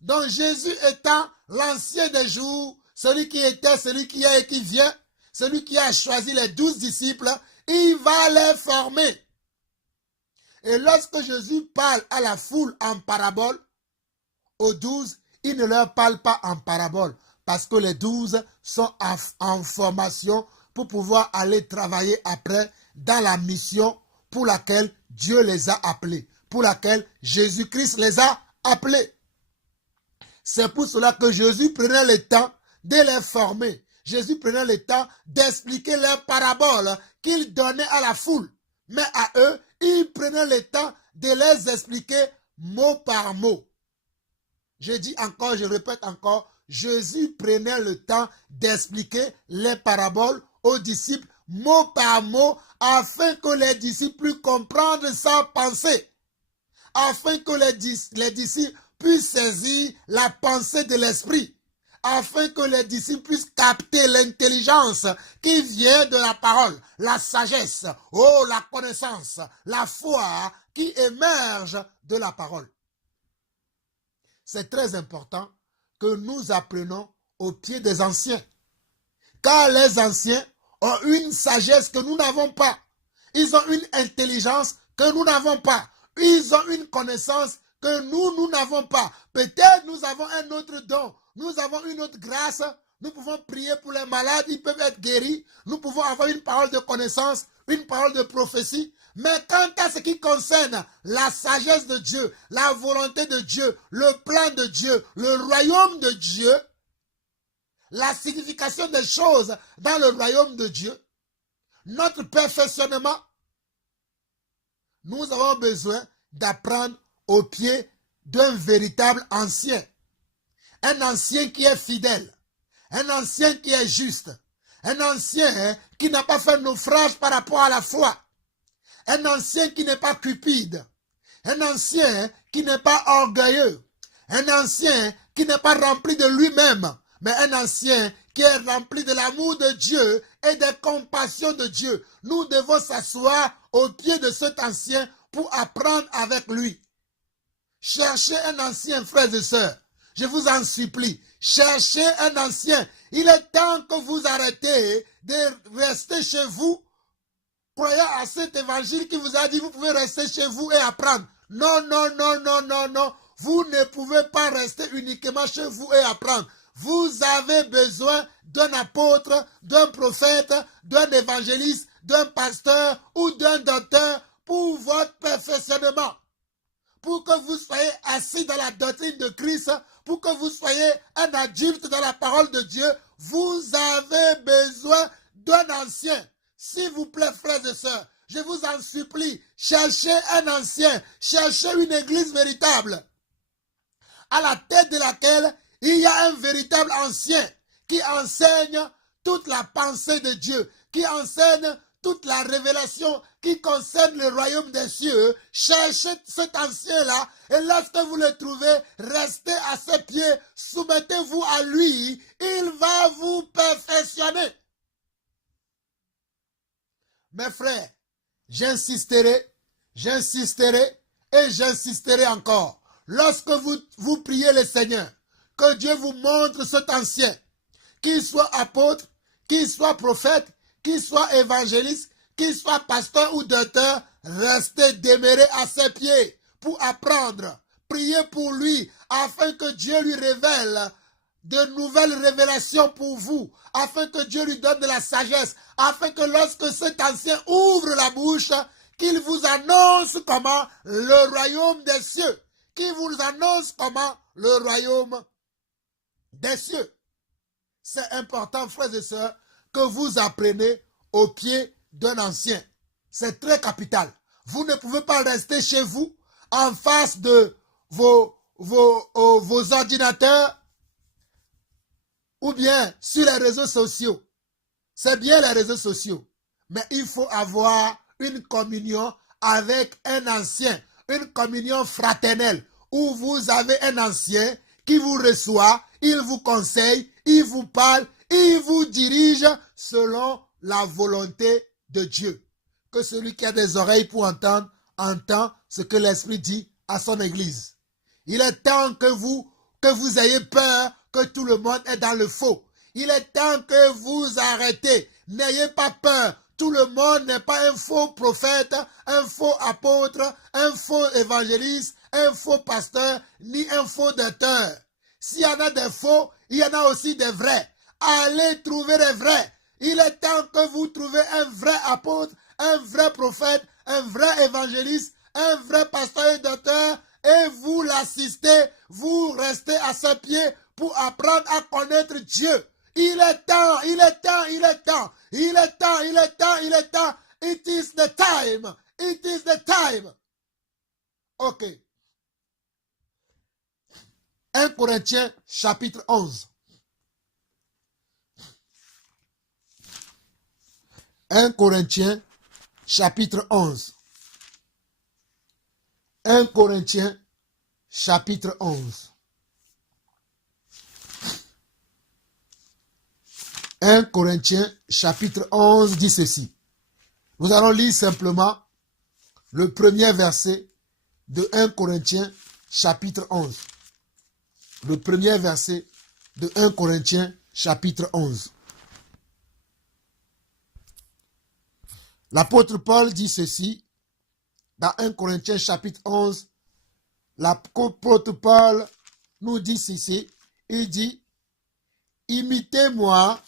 Donc Jésus étant l'ancien des jours, celui qui était, celui qui est et qui vient, celui qui a choisi les 12 disciples, il va les former. Et lorsque Jésus parle à la foule en parabole, aux 12, il ne leur parle pas en parabole, parce que les 12 sont en formation pour pouvoir aller travailler après dans la mission pour laquelle Dieu les a appelés. pour laquelle Jésus-Christ les a appelés. C'est pour cela que Jésus prenait le temps de les former. Jésus prenait le temps d'expliquer leurs paraboles qu'il donnait à la foule. Mais à eux, il prenait le temps de les expliquer mot par mot. Je dis encore, je répète encore, Jésus prenait le temps d'expliquer les paraboles aux disciples mot par mot afin que les disciples puissent comprendre sa pensée. Afin que les disciples puissent saisir la pensée de l'esprit. Afin que les disciples puissent capter l'intelligence qui vient de la parole, la sagesse, la connaissance, la foi qui émerge de la parole. C'est très important que nous apprenions au pied des anciens. Car les anciens ont une sagesse que nous n'avons pas. Ils ont une intelligence que nous n'avons pas. Ils ont une connaissance que nous n'avons pas. Peut-être nous avons un autre don. Nous avons une autre grâce. Nous pouvons prier pour les malades. Ils peuvent être guéris. Nous pouvons avoir une parole de connaissance, une parole de prophétie. Mais quant à ce qui concerne la sagesse de Dieu, la volonté de Dieu, le plan de Dieu, le royaume de Dieu, la signification des choses dans le royaume de Dieu, notre perfectionnement, nous avons besoin d'apprendre au pied d'un véritable ancien. Un ancien qui est fidèle, un ancien qui est juste, un ancien qui n'a pas fait naufrage par rapport à la foi, un ancien qui n'est pas cupide, un ancien qui n'est pas orgueilleux, un ancien qui n'est pas rempli de lui-même, mais un ancien qui est rempli de l'amour de Dieu et des compassions de Dieu. Nous devons s'asseoir au pied de cet ancien pour apprendre avec lui. Cherchez un ancien, frères et sœurs. Je vous en supplie, cherchez un ancien. Il est temps que vous arrêtez de rester chez vous, croyant à cet évangile qui vous a dit, vous pouvez rester chez vous et apprendre. Non, non, non, non, non, non. Vous ne pouvez pas rester uniquement chez vous et apprendre. Vous avez besoin d'un apôtre, d'un prophète, d'un évangéliste, d'un pasteur ou d'un docteur pour votre perfectionnement. Pour que vous soyez assis dans la doctrine de Christ, pour que vous soyez un adulte dans la parole de Dieu, vous avez besoin d'un ancien. S'il vous plaît, frères et sœurs, je vous en supplie, cherchez un ancien, cherchez une église véritable, à la tête de laquelle il y a un véritable ancien qui enseigne toute la pensée de Dieu, qui enseigne toute la révélation qui concerne le royaume des cieux. Cherchez cet ancien-là et lorsque vous le trouvez, restez à ses pieds, soumettez-vous à lui, il va vous perfectionner. Mes frères, j'insisterai et j'insisterai encore. Lorsque vous priez le Seigneur, que Dieu vous montre cet ancien, qu'il soit apôtre, qu'il soit prophète, qu'il soit évangéliste, qu'il soit pasteur ou docteur, restez demeurés à ses pieds pour apprendre. Priez pour lui afin que Dieu lui révèle de nouvelles révélations pour vous, afin que Dieu lui donne de la sagesse, afin que lorsque cet ancien ouvre la bouche, qu'il vous annonce comment le royaume des cieux, qu'il vous annonce comment le royaume des cieux. C'est important, frères et sœurs, que vous appreniez au pied d'un ancien. C'est très capital. Vous ne pouvez pas rester chez vous en face de vos ordinateurs ou bien sur les réseaux sociaux. C'est bien les réseaux sociaux, mais il faut avoir une communion avec un ancien, une communion fraternelle où vous avez un ancien qui vous reçoit, il vous conseille, il vous parle, il vous dirige selon la volonté de Dieu. Que celui qui a des oreilles pour entendre, entend ce que l'Esprit dit à son Église. Il est temps que vous ayez peur que tout le monde est dans le faux. Il est temps que vous arrêtez. N'ayez pas peur. Tout le monde n'est pas un faux prophète, un faux apôtre, un faux évangéliste, un faux pasteur, ni un faux docteur. S'il y en a des faux, il y en a aussi des vrais. Allez trouver les vrais. Il est temps que vous trouviez un vrai apôtre, un vrai prophète, un vrai évangéliste, un vrai pasteur et assistez, vous restez à ses pieds pour apprendre à connaître Dieu. Il est temps, il est temps, il est temps, il est temps, il est temps, il est temps. It is the time. It is the time. Ok. 1 Corinthiens chapitre 11. 1 Corinthiens chapitre 11. 1 Corinthiens chapitre 11. 1 Corinthiens chapitre 11 dit ceci. Nous allons lire simplement le premier verset de 1 Corinthiens chapitre 11. Le premier verset de 1 Corinthiens chapitre 11. L'apôtre Paul dit ceci dans 1 Corinthiens chapitre 11. L'apôtre Paul nous dit ceci. Il dit, imitez-moi.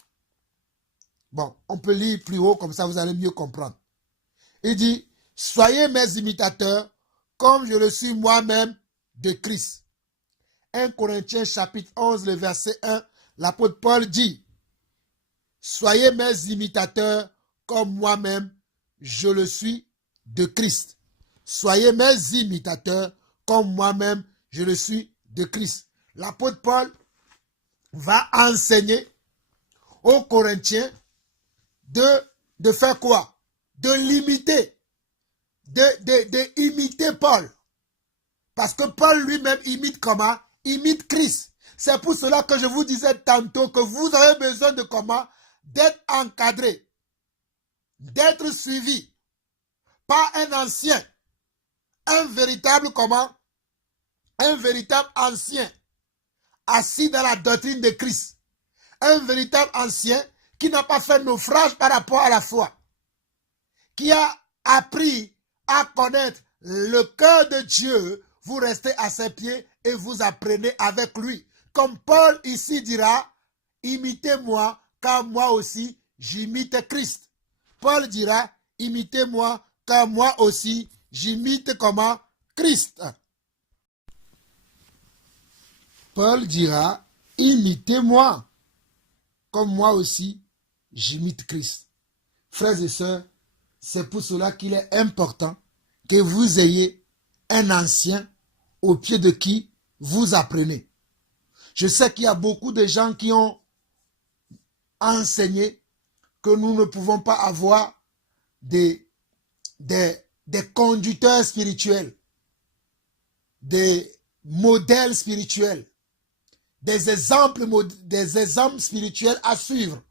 Bon, on peut lire plus haut, comme ça vous allez mieux comprendre. Il dit, soyez mes imitateurs, comme je le suis moi-même de Christ. 1 Corinthiens chapitre 11, le verset 1, l'apôtre Paul dit, soyez mes imitateurs, comme moi-même je le suis de Christ. Soyez mes imitateurs, comme moi-même je le suis de Christ. L'apôtre Paul va enseigner aux Corinthiens de faire quoi? De l'imiter. De imiter Paul. Parce que Paul lui-même imite comment? Imite Christ. C'est pour cela que je vous disais tantôt que vous avez besoin de comment? D'être encadré. D'être suivi par un ancien. Un véritable comment? Un véritable ancien. Assis dans la doctrine de Christ. Un véritable ancien qui n'a pas fait naufrage par rapport à la foi, qui a appris à connaître le cœur de Dieu, vous restez à ses pieds et vous apprenez avec lui. Comme Paul ici dira, imitez-moi car moi aussi j'imite Christ. Paul dira, imitez-moi car moi aussi j'imite comment? Christ. Paul dira, imitez-moi comme moi aussi j'imite Christ. Frères et sœurs, c'est pour cela qu'il est important que vous ayez un ancien au pied de qui vous apprenez. Je sais qu'il y a beaucoup de gens qui ont enseigné que nous ne pouvons pas avoir des conducteurs spirituels, des modèles spirituels, des exemples spirituels à suivre.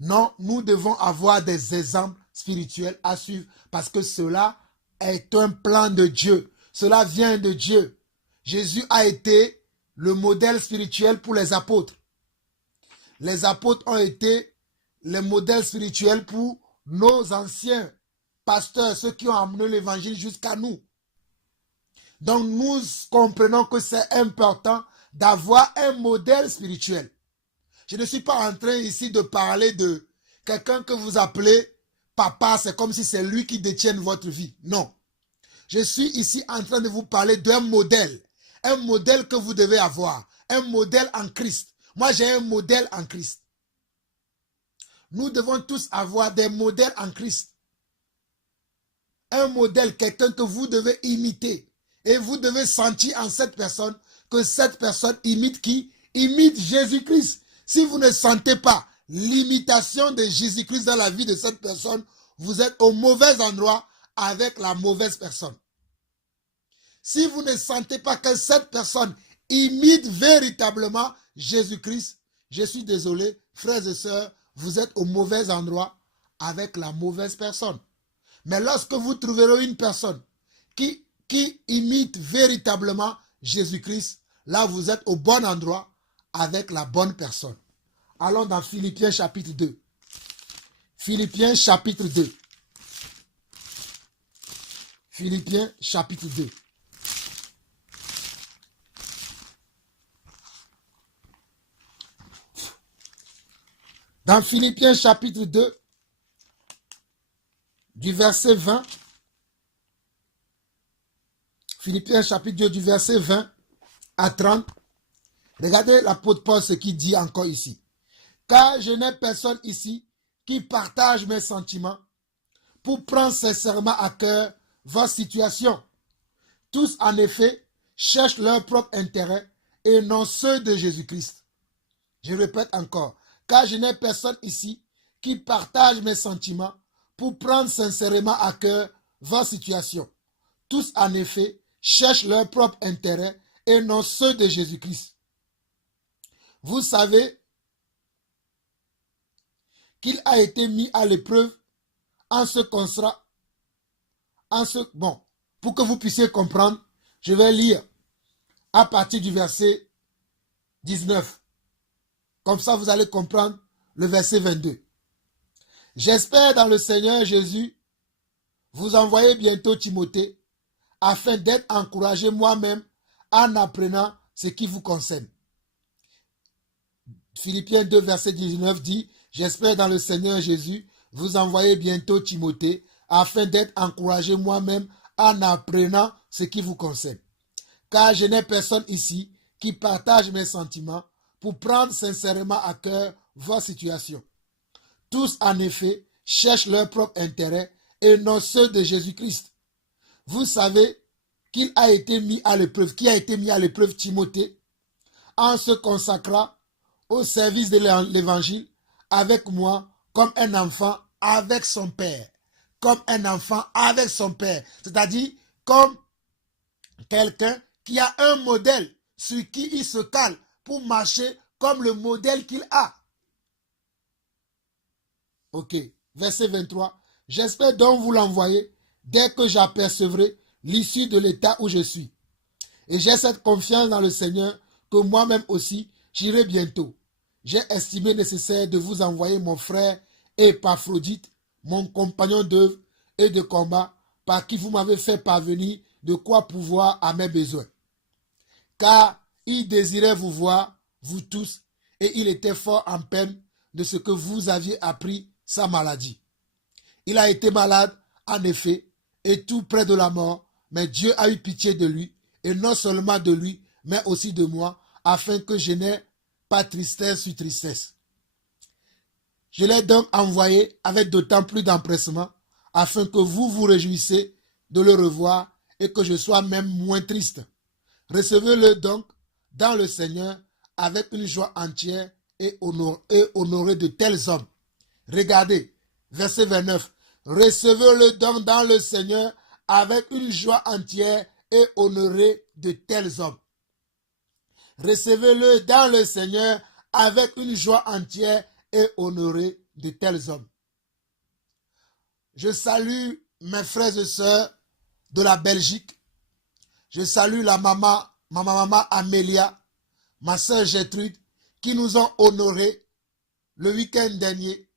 Non, nous devons avoir des exemples spirituels à suivre parce que cela est un plan de Dieu. Cela vient de Dieu. Jésus a été le modèle spirituel pour les apôtres. Les apôtres ont été les modèles spirituels pour nos anciens pasteurs, ceux qui ont amené l'évangile jusqu'à nous. Donc nous comprenons que c'est important d'avoir un modèle spirituel. Je ne suis pas en train ici de parler de quelqu'un que vous appelez papa, c'est comme si c'est lui qui détient votre vie. Non. Je suis ici en train de vous parler d'un modèle. Un modèle que vous devez avoir. Un modèle en Christ. Moi, j'ai un modèle en Christ. Nous devons tous avoir des modèles en Christ. Un modèle, quelqu'un que vous devez imiter. Et vous devez sentir en cette personne que cette personne imite qui? Imite Jésus-Christ. Si vous ne sentez pas l'imitation de Jésus-Christ dans la vie de cette personne, vous êtes au mauvais endroit avec la mauvaise personne. Si vous ne sentez pas que cette personne imite véritablement Jésus-Christ, je suis désolé, frères et sœurs, vous êtes au mauvais endroit avec la mauvaise personne. Mais lorsque vous trouverez une personne qui imite véritablement Jésus-Christ, là vous êtes au bon endroit avec la bonne personne. Allons dans Philippiens chapitre 2. Philippiens chapitre 2. Philippiens chapitre 2. Dans Philippiens chapitre 2, du verset 20, Philippiens chapitre 2 du verset 20 à 30. Regardez l'apôtre Paul ce qu'il dit encore ici. Car je n'ai personne ici qui partage mes sentiments pour prendre sincèrement à cœur votre situation. Tous, en effet, cherchent leur propre intérêt et non ceux de Jésus-Christ. Je répète encore, car je n'ai personne ici qui partage mes sentiments pour prendre sincèrement à cœur votre situation. Tous, en effet, cherchent leur propre intérêt et non ceux de Jésus-Christ. Vous savez qu'il a été mis à l'épreuve en ce constat, pour que vous puissiez comprendre, je vais lire à partir du verset 19. Comme ça, vous allez comprendre le verset 22. J'espère dans le Seigneur Jésus vous envoyer bientôt Timothée afin d'être encouragé moi-même en apprenant ce qui vous concerne. Philippiens 2, verset 19 dit, j'espère dans le Seigneur Jésus vous envoyer bientôt Timothée afin d'être encouragé moi-même en apprenant ce qui vous concerne. Car je n'ai personne ici qui partage mes sentiments pour prendre sincèrement à cœur votre situation. Tous, en effet, cherchent leur propre intérêt et non ceux de Jésus-Christ. Vous savez qu'il a été mis à l'épreuve, qui a été mis à l'épreuve Timothée, en se consacrant au service de l'évangile avec moi comme un enfant avec son père. Comme un enfant avec son père. C'est-à-dire comme quelqu'un qui a un modèle sur qui il se cale pour marcher comme le modèle qu'il a. Ok, verset 23. J'espère donc vous l'envoyer dès que j'apercevrai l'issue de l'état où je suis. Et j'ai cette confiance dans le Seigneur que moi-même aussi, j'irai bientôt. J'ai estimé nécessaire de vous envoyer mon frère Épaphrodite, mon compagnon d'œuvre et de combat, par qui vous m'avez fait parvenir de quoi pouvoir à mes besoins. Car il désirait vous voir, vous tous, et il était fort en peine de ce que vous aviez appris sa maladie. Il a été malade, en effet, et tout près de la mort, mais Dieu a eu pitié de lui, et non seulement de lui, mais aussi de moi, afin que je n'ai pas tristesse sur tristesse. Je l'ai donc envoyé avec d'autant plus d'empressement, afin que vous vous réjouissiez de le revoir et que je sois même moins triste. Recevez-le donc dans le Seigneur avec une joie entière et honorez de tels hommes. Regardez, verset 29. Recevez-le donc dans le Seigneur avec une joie entière et honorez de tels hommes. Recevez-le dans le Seigneur avec une joie entière et honorez de tels hommes. Je salue mes frères et sœurs de la Belgique. Je salue ma maman Amélia, ma sœur Gertrude, qui nous ont honorés le week-end dernier.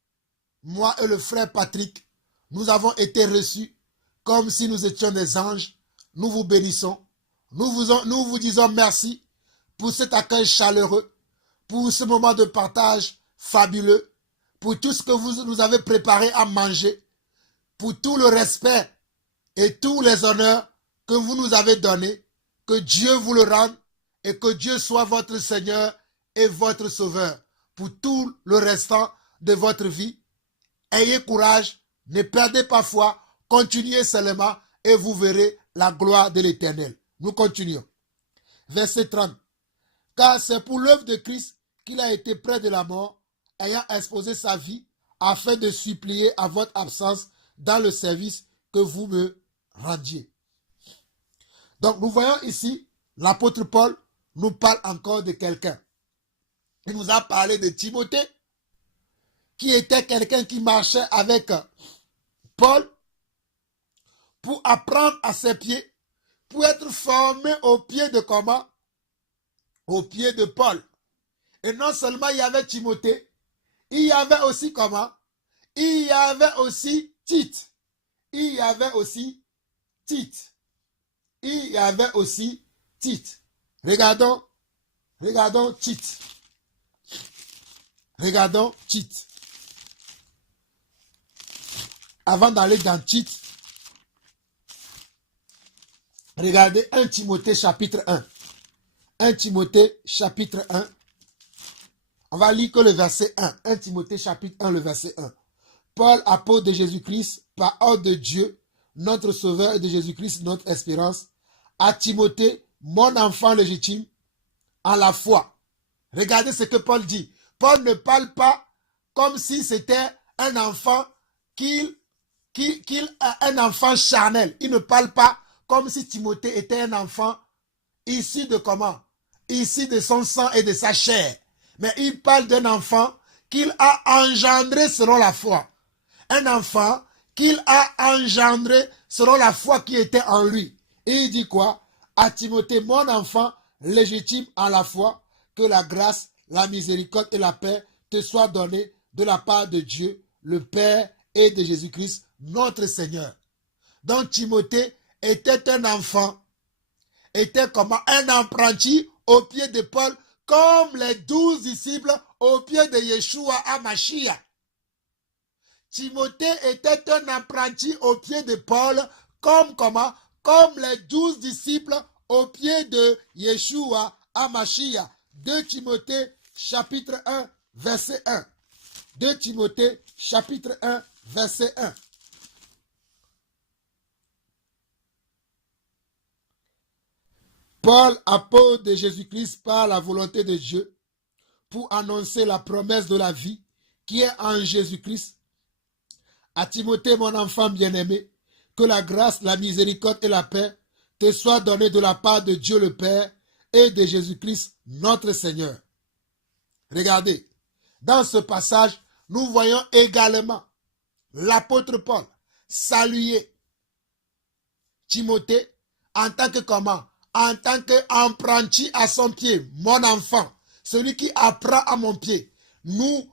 Moi et le frère Patrick, nous avons été reçus comme si nous étions des anges. Nous vous bénissons. Nous vous disons merci pour cet accueil chaleureux, pour ce moment de partage fabuleux, pour tout ce que vous nous avez préparé à manger, pour tout le respect et tous les honneurs que vous nous avez donnés. Que Dieu vous le rende et que Dieu soit votre Seigneur et votre Sauveur pour tout le restant de votre vie. Ayez courage, ne perdez pas foi, continuez seulement et vous verrez la gloire de l'Éternel. Nous continuons. Verset 30. Car c'est pour l'œuvre de Christ qu'il a été près de la mort, ayant exposé sa vie, afin de supplier à votre absence dans le service que vous me rendiez. Donc nous voyons ici, l'apôtre Paul nous parle encore de quelqu'un. Il nous a parlé de Timothée, qui était quelqu'un qui marchait avec Paul pour apprendre à ses pieds, pour être formé au pied de comment? Au pied de Paul. Et non seulement il y avait Timothée, il y avait aussi comment? Il y avait aussi Tite. Il y avait aussi Tite. Il y avait aussi Tite. Regardons Tite. Regardons Tite. Avant d'aller dans Tite, Regardez 1 Timothée chapitre 1. 1 Timothée chapitre 1. On va lire que le verset 1. 1 Timothée chapitre 1, le verset 1. Paul, apôtre de Jésus-Christ, par ordre de Dieu, notre Sauveur et de Jésus-Christ, notre espérance, à Timothée, mon enfant légitime, en la foi. Regardez ce que Paul dit. Paul ne parle pas comme si c'était un enfant un enfant charnel. Il ne parle pas comme si Timothée était un enfant issu de comment? Issu de son sang et de sa chair. Mais il parle d'un enfant qu'il a engendré selon la foi. Un enfant qu'il a engendré selon la foi qui était en lui. Et il dit quoi? À Timothée, mon enfant légitime en la foi, que la grâce, la miséricorde et la paix te soient données de la part de Dieu, le Père et de Jésus-Christ, notre Seigneur. Donc Timothée était un enfant, était comme un apprenti au pied de Paul, comme les 12 disciples au pied de Yeshua HaMashiach. Timothée était un apprenti au pied de Paul, comme les 12 disciples au pied de Yeshua HaMashiach. 2 Timothée chapitre 1, verset 1. 2 Timothée chapitre 1, verset 1. Paul, apôtre de Jésus-Christ par la volonté de Dieu, pour annoncer la promesse de la vie qui est en Jésus-Christ. À Timothée, mon enfant bien-aimé, que la grâce, la miséricorde et la paix te soient données de la part de Dieu le Père et de Jésus-Christ, notre Seigneur. Regardez, dans ce passage, nous voyons également l'apôtre Paul saluer Timothée en tant que comment? En tant qu'apprenti à son pied, mon enfant, celui qui apprend à mon pied. Nous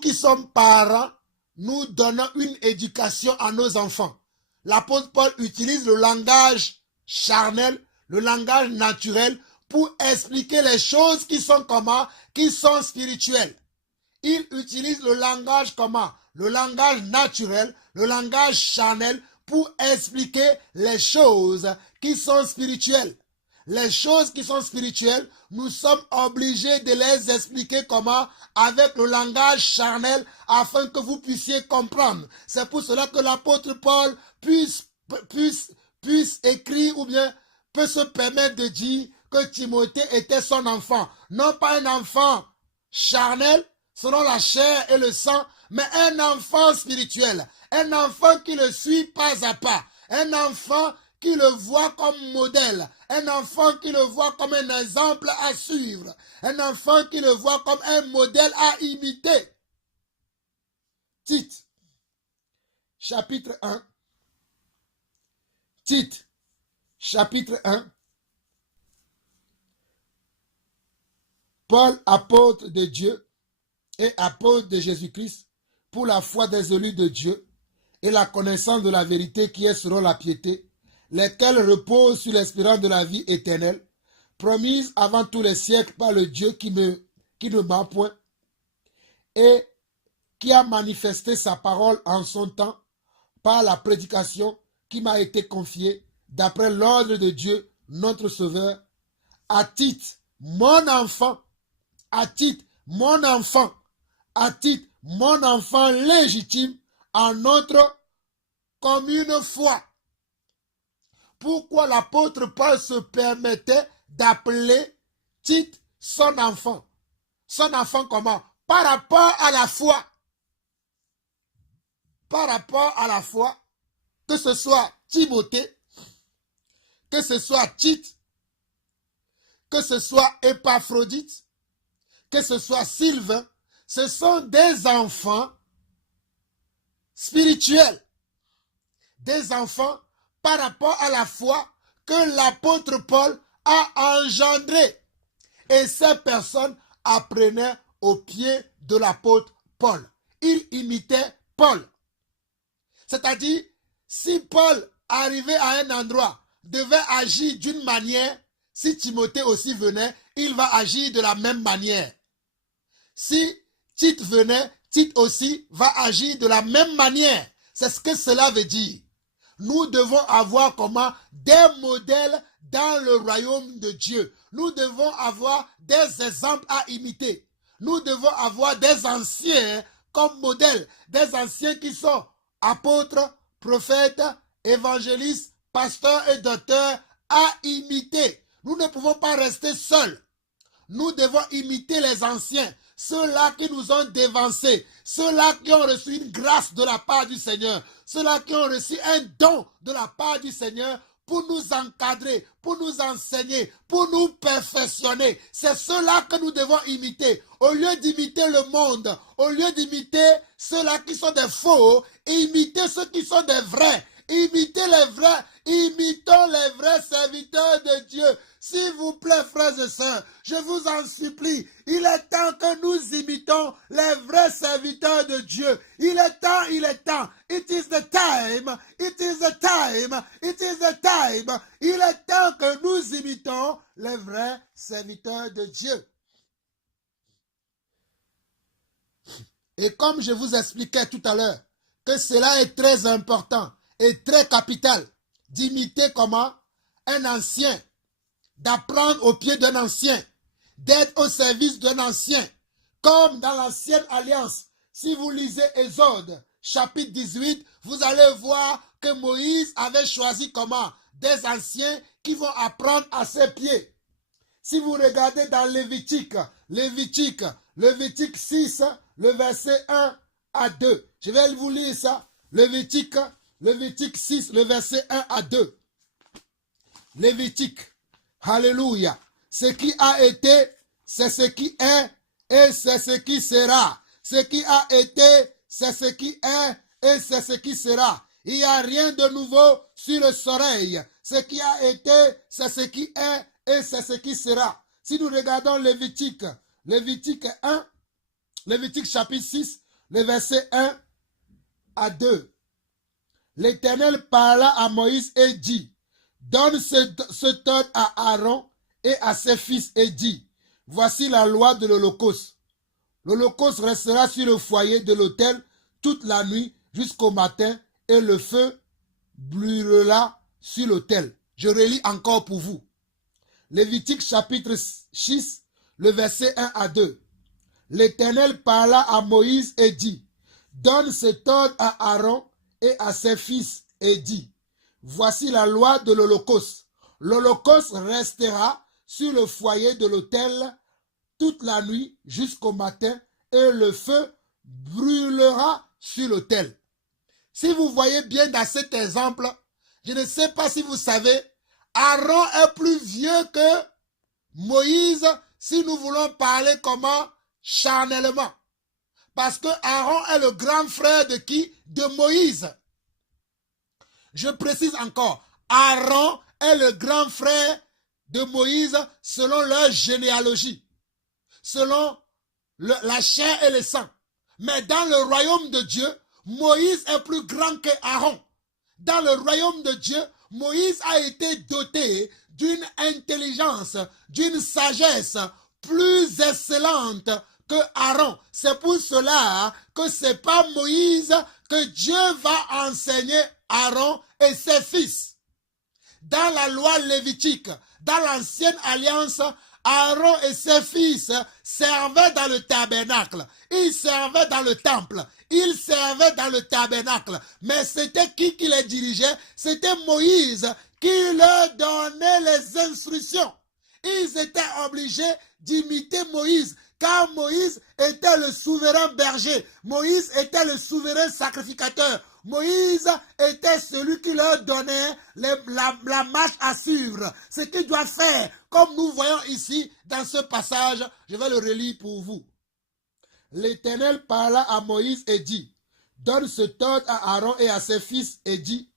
qui sommes parents, nous donnons une éducation à nos enfants. L'apôtre Paul utilise le langage charnel, le langage naturel pour expliquer les choses qui sont comment? Qui sont spirituelles. Il utilise le langage comment? Le langage naturel, le langage charnel pour expliquer les choses qui sont spirituelles. Les choses qui sont spirituelles, nous sommes obligés de les expliquer comment? Avec le langage charnel, afin que vous puissiez comprendre. C'est pour cela que l'apôtre Paul puisse écrire ou bien peut se permettre de dire que Timothée était son enfant. Non pas un enfant charnel, selon la chair et le sang, mais un enfant spirituel. Un enfant qui le suit pas à pas. Un enfant qui le voit comme modèle. Un enfant qui le voit comme un exemple à suivre. Un enfant qui le voit comme un modèle à imiter. Tite, chapitre 1. Tite, chapitre 1. Paul, apôtre de Dieu et apôtre de Jésus-Christ, pour la foi des élus de Dieu et la connaissance de la vérité qui est selon la piété, lesquels reposent sur l'espérance de la vie éternelle, promise avant tous les siècles par le Dieu qui ne ment point, et qui a manifesté sa parole en son temps par la prédication qui m'a été confiée d'après l'ordre de Dieu, notre Sauveur, à titre, mon enfant, à titre, mon enfant, à titre, mon enfant légitime en notre commune foi. Pourquoi l'apôtre Paul se permettait d'appeler Tite son enfant? Son enfant comment? Par rapport à la foi. Par rapport à la foi, que ce soit Timothée, que ce soit Tite, que ce soit Épaphrodite, que ce soit Sylvain, ce sont des enfants spirituels. Des enfants par rapport à la foi que l'apôtre Paul a engendré. Et ces personnes apprenaient au pied de l'apôtre Paul. Ils imitaient Paul. C'est-à-dire, si Paul arrivait à un endroit, devait agir d'une manière, si Timothée aussi venait, il va agir de la même manière. Si Tite venait, Tite aussi va agir de la même manière. C'est ce que cela veut dire. Nous devons avoir comment? Des modèles dans le royaume de Dieu. Nous devons avoir des exemples à imiter. Nous devons avoir des anciens comme modèles. Des anciens qui sont apôtres, prophètes, évangélistes, pasteurs et docteurs à imiter. Nous ne pouvons pas rester seuls. Nous devons imiter les anciens, ceux-là qui nous ont dévancés, ceux-là qui ont reçu une grâce de la part du Seigneur, ceux-là qui ont reçu un don de la part du Seigneur pour nous encadrer, pour nous enseigner, pour nous perfectionner. C'est ceux-là que nous devons imiter. Au lieu d'imiter le monde, au lieu d'imiter ceux-là qui sont des faux, imiter ceux qui sont des vrais. Imitez les vrais, imitons les vrais serviteurs de Dieu. S'il vous plaît, frères et sœurs, je vous en supplie, il est temps que nous imitons les vrais serviteurs de Dieu. Il est temps, il est temps. It is the time, it is the time, it is the time. Il est temps que nous imitons les vrais serviteurs de Dieu. Et comme je vous expliquais tout à l'heure, que cela est très important et très capital d'imiter comment un ancien, d'apprendre au pied d'un ancien, d'être au service d'un ancien, comme dans l'ancienne alliance. Si vous lisez Exode, chapitre 18, vous allez voir que Moïse avait choisi comment? Des anciens qui vont apprendre à ses pieds. Si vous regardez dans Lévitique 6, le verset 1 à 2. Je vais vous lire ça. Lévitique 6, le verset 1 à 2. Lévitique. Alléluia. Ce qui a été, c'est ce qui est, et c'est ce qui sera. Ce qui a été, c'est ce qui est, et c'est ce qui sera. Il n'y a rien de nouveau sur le soleil. Ce qui a été, c'est ce qui est, et c'est ce qui sera. Si nous regardons Lévitique 1, Lévitique chapitre 6, le verset 1 à 2. L'Éternel parla à Moïse et dit, donne ce ordre à Aaron et à ses fils et dit, voici la loi de l'Holocauste. L'Holocauste restera sur le foyer de l'autel toute la nuit jusqu'au matin et le feu brûlera sur l'autel. Je relis encore pour vous. Lévitique chapitre 6, le verset 1 à 2. L'Éternel parla à Moïse et dit, donne cet ordre à Aaron et à ses fils et dit, voici la loi de l'Holocauste. L'Holocauste restera sur le foyer de l'autel toute la nuit jusqu'au matin et le feu brûlera sur l'autel. Si vous voyez bien dans cet exemple, je ne sais pas si vous savez, Aaron est plus vieux que Moïse si nous voulons parler comment? Charnellement. Parce que Aaron est le grand frère de qui? De Moïse. Je précise encore, Aaron est le grand frère de Moïse selon leur généalogie, selon la chair et le sang. Mais dans le royaume de Dieu, Moïse est plus grand que Aaron. Dans le royaume de Dieu, Moïse a été doté d'une intelligence, d'une sagesse plus excellente que Aaron. C'est pour cela que ce n'est pas Moïse que Dieu va enseigner Aaron et ses fils. Dans la loi lévitique, dans l'ancienne alliance, Aaron et ses fils servaient dans le tabernacle. Ils servaient dans le temple. Ils servaient dans le tabernacle. Mais c'était qui les dirigeait? C'était Moïse qui leur donnait les instructions. Ils étaient obligés d'imiter Moïse, car Moïse était le souverain berger. Moïse était le souverain sacrificateur. Moïse était celui qui leur donnait la marche à suivre, ce qu'ils doivent faire, comme nous voyons ici dans ce passage. Je vais le relire pour vous. L'Éternel parla à Moïse et dit, donne cet ordre à Aaron et à ses fils et dit,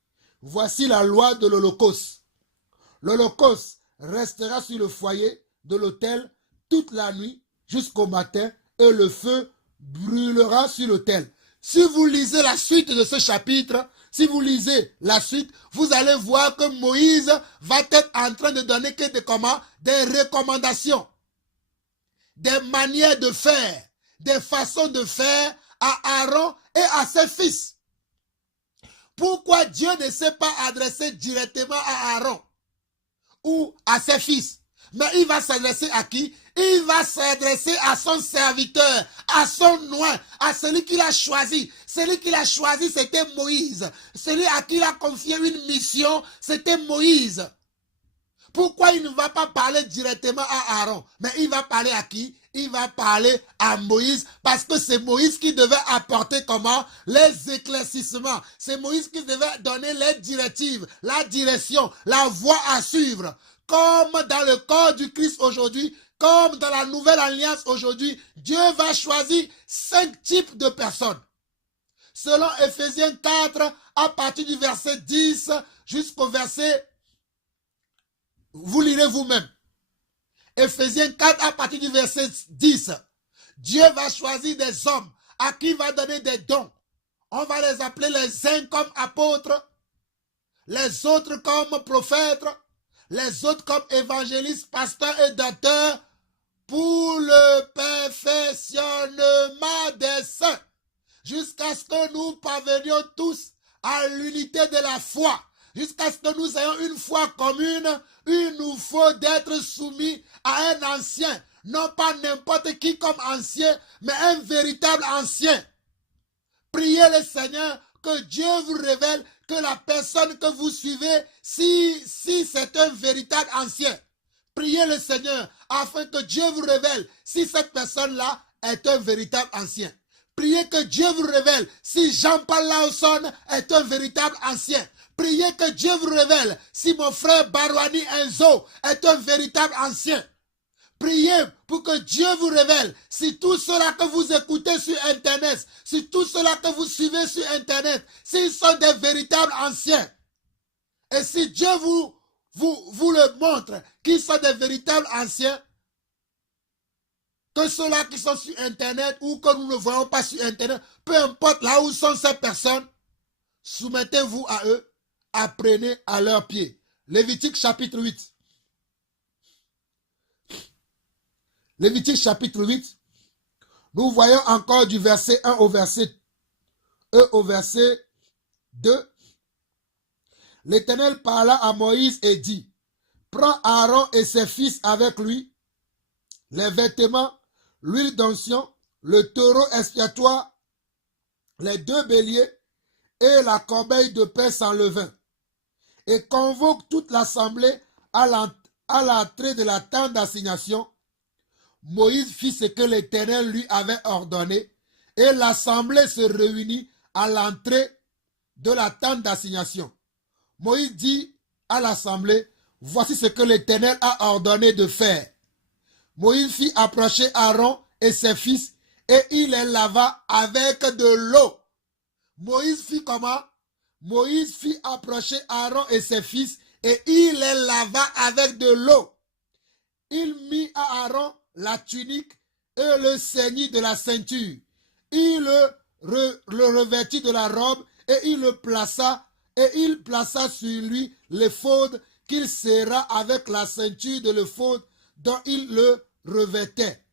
voici la loi de l'Holocauste. L'Holocauste restera sur le foyer de l'autel toute la nuit jusqu'au matin et le feu brûlera sur l'autel. Si vous lisez la suite de ce chapitre, si vous lisez la suite, vous allez voir que Moïse va être en train de donner que des recommandations, des manières de faire, des façons de faire à Aaron et à ses fils. Pourquoi Pourquoi Dieu ne s'est pas adressé directement à Aaron ou à ses fils? Mais il va s'adresser à qui? Il va s'adresser à son serviteur, à son oint, à celui qu'il a choisi. Celui qu'il a choisi, c'était Moïse. Celui à qui il a confié une mission, c'était Moïse. Pourquoi il ne va pas parler directement à Aaron? Mais il va parler à qui? Il va parler à Moïse, parce que c'est Moïse qui devait apporter comment? Les éclaircissements. C'est Moïse qui devait donner les directives, la direction, la voie à suivre. Comme dans le corps du Christ aujourd'hui, comme dans la nouvelle alliance aujourd'hui, Dieu va choisir 5 types de personnes. Selon Ephésiens 4, à partir du verset 10 jusqu'au verset, vous lirez vous-même. Ephésiens 4, à partir du verset 10. Dieu va choisir des hommes à qui il va donner des dons. On va les appeler les uns comme apôtres, les autres comme prophètes, les autres comme évangélistes, pasteurs et docteurs, pour le perfectionnement des saints, jusqu'à ce que nous parvenions tous à l'unité de la foi, jusqu'à ce que nous ayons une foi commune. Il nous faut d'être soumis à un ancien, non pas n'importe qui comme ancien, mais un véritable ancien. Priez le Seigneur que Dieu vous révèle que la personne que vous suivez, si c'est un véritable ancien. Priez le Seigneur afin que Dieu vous révèle si cette personne-là est un véritable ancien. Priez que Dieu vous révèle si Jean-Paul Lawson est un véritable ancien. Priez que Dieu vous révèle si mon frère Barouani Enzo est un véritable ancien. Priez pour que Dieu vous révèle si tout cela que vous écoutez sur Internet, si tout cela que vous suivez sur Internet, s'ils sont des véritables anciens. Et si Dieu vous le montre qu'ils sont des véritables anciens, que ceux-là qui sont sur Internet ou que nous ne voyons pas sur Internet, peu importe là où sont ces personnes, soumettez-vous à eux, apprenez à leurs pieds. Lévitique chapitre 8. Lévitique chapitre 8, nous voyons encore du verset 1 au verset 2. L'Éternel parla à Moïse et dit, prends Aaron et ses fils avec lui, les vêtements, l'huile d'onction, le taureau expiatoire, les 2 béliers et la corbeille de paix sans levain, et convoque toute l'assemblée à l'entrée de la tente d'assignation. Moïse fit ce que l'Éternel lui avait ordonné, et l'assemblée se réunit à l'entrée de la tente d'assignation. Moïse dit à l'assemblée, voici ce que l'Éternel a ordonné de faire. Moïse fit approcher Aaron et ses fils, et il les lava avec de l'eau. Moïse fit comment? Moïse fit approcher Aaron et ses fils, et il les lava avec de l'eau. Il mit à Aaron la tunique et le ceintre de la ceinture. Il le revêtit de la robe et il plaça sur lui l'éphod qu'il serra avec la ceinture de l'éphod dont il le revêtait.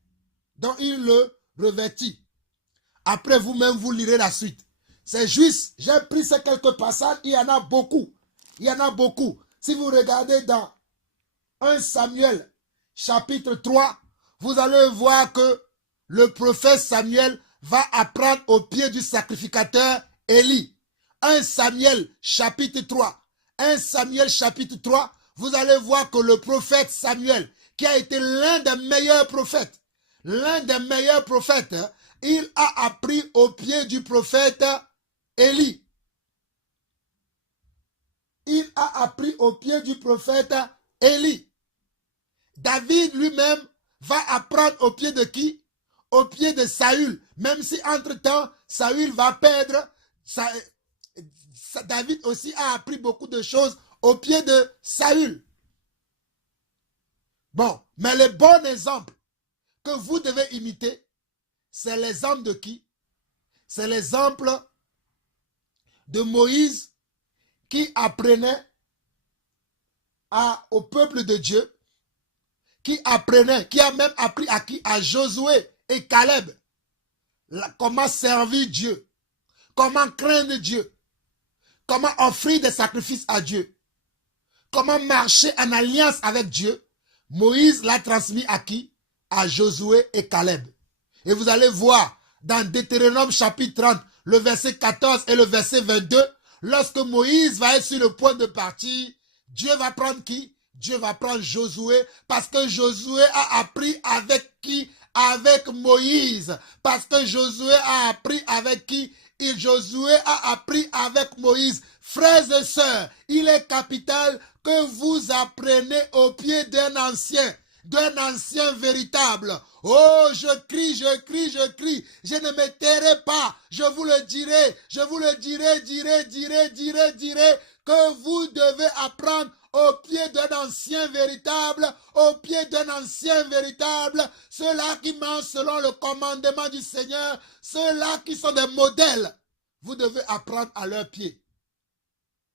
Après vous-même, vous lirez la suite. C'est juste, j'ai pris ces quelques passages, il y en a beaucoup. Si vous regardez dans 1 Samuel chapitre 3, vous allez voir que le prophète Samuel va apprendre au pied du sacrificateur Élie. 1 Samuel chapitre 3. 1 Samuel chapitre 3, vous allez voir que le prophète Samuel, qui a été l'un des meilleurs prophètes, il a appris au pied du prophète Élie. David lui-même va apprendre au pied de qui? Au pied de Saül. Même si entre-temps, Saül va perdre, David aussi a appris beaucoup de choses au pied de Saül. Bon, mais le bon exemple que vous devez imiter, c'est l'exemple de qui? C'est l'exemple de Moïse qui apprenait au peuple de Dieu, qui a même appris à qui? À Josué et Caleb, comment servir Dieu, comment craindre Dieu, comment offrir des sacrifices à Dieu, comment marcher en alliance avec Dieu, Moïse l'a transmis à qui? À Josué et Caleb. Et vous allez voir dans Deutéronome chapitre 30, le verset 14 et le verset 22, lorsque Moïse va être sur le point de partir, Dieu va prendre qui? Dieu va prendre Josué, parce que Josué a appris avec qui? Avec Moïse. Parce que Josué a appris avec qui? Et Josué a appris avec Moïse. Frères et sœurs, il est capital que vous appreniez au pied d'un ancien véritable. Oh, je crie, je crie, je crie. Je ne me tairai pas. Je vous le dirai, je vous le dirai, que vous devez apprendre au pied d'un ancien véritable, au pied d'un ancien véritable, ceux-là qui marchent selon le commandement du Seigneur, ceux-là qui sont des modèles. Vous devez apprendre à leurs pieds.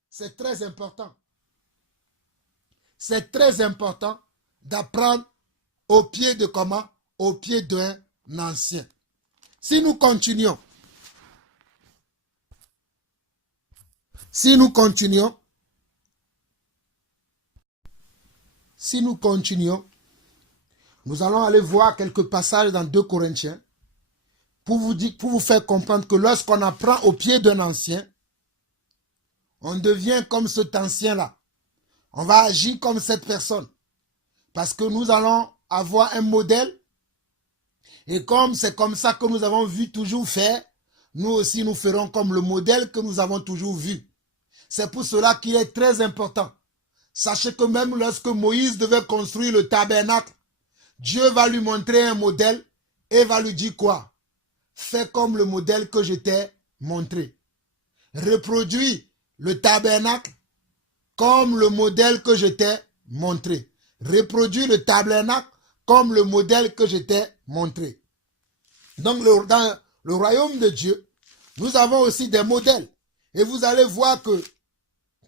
C'est très important. C'est très important d'apprendre au pied de comment? Au pied d'un ancien. Si nous continuons, nous allons aller voir quelques passages dans 2 Corinthiens pour vous faire comprendre que lorsqu'on apprend au pied d'un ancien, on devient comme cet ancien-là. On va agir comme cette personne. Parce que nous allons avoir un modèle. Et comme c'est comme ça que nous avons vu toujours faire, nous aussi nous ferons comme le modèle que nous avons toujours vu. C'est pour cela qu'il est très important. Sachez que même lorsque Moïse devait construire le tabernacle, Dieu va lui montrer un modèle et va lui dire quoi? Fais comme le modèle que je t'ai montré. Reproduis le tabernacle comme le modèle que je t'ai montré. Reproduis le tabernacle comme le modèle que je t'ai montré. Donc dans le royaume de Dieu, nous avons aussi des modèles. Et vous allez voir que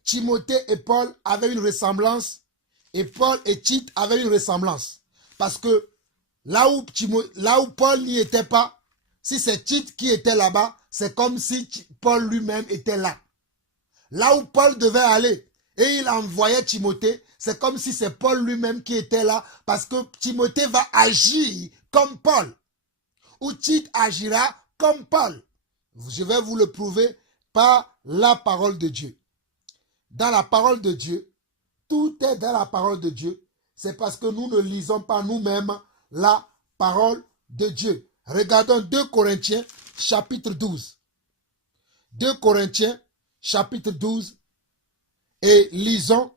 Timothée et Paul avaient une ressemblance et Paul et Tite avaient une ressemblance. Parce que là où Paul n'y était pas, si c'est Tite qui était là-bas, c'est comme si Paul lui-même était là. Là où Paul devait aller et il envoyait Timothée, c'est comme si c'est Paul lui-même qui était là parce que Timothée va agir comme Paul. Ou Tite agira comme Paul. Je vais vous le prouver par la parole de Dieu. Dans la parole de Dieu, tout est dans la parole de Dieu. C'est parce que nous ne lisons pas nous-mêmes la parole de Dieu. Regardons 2 Corinthiens chapitre 12. 2 Corinthiens chapitre 12 et lisons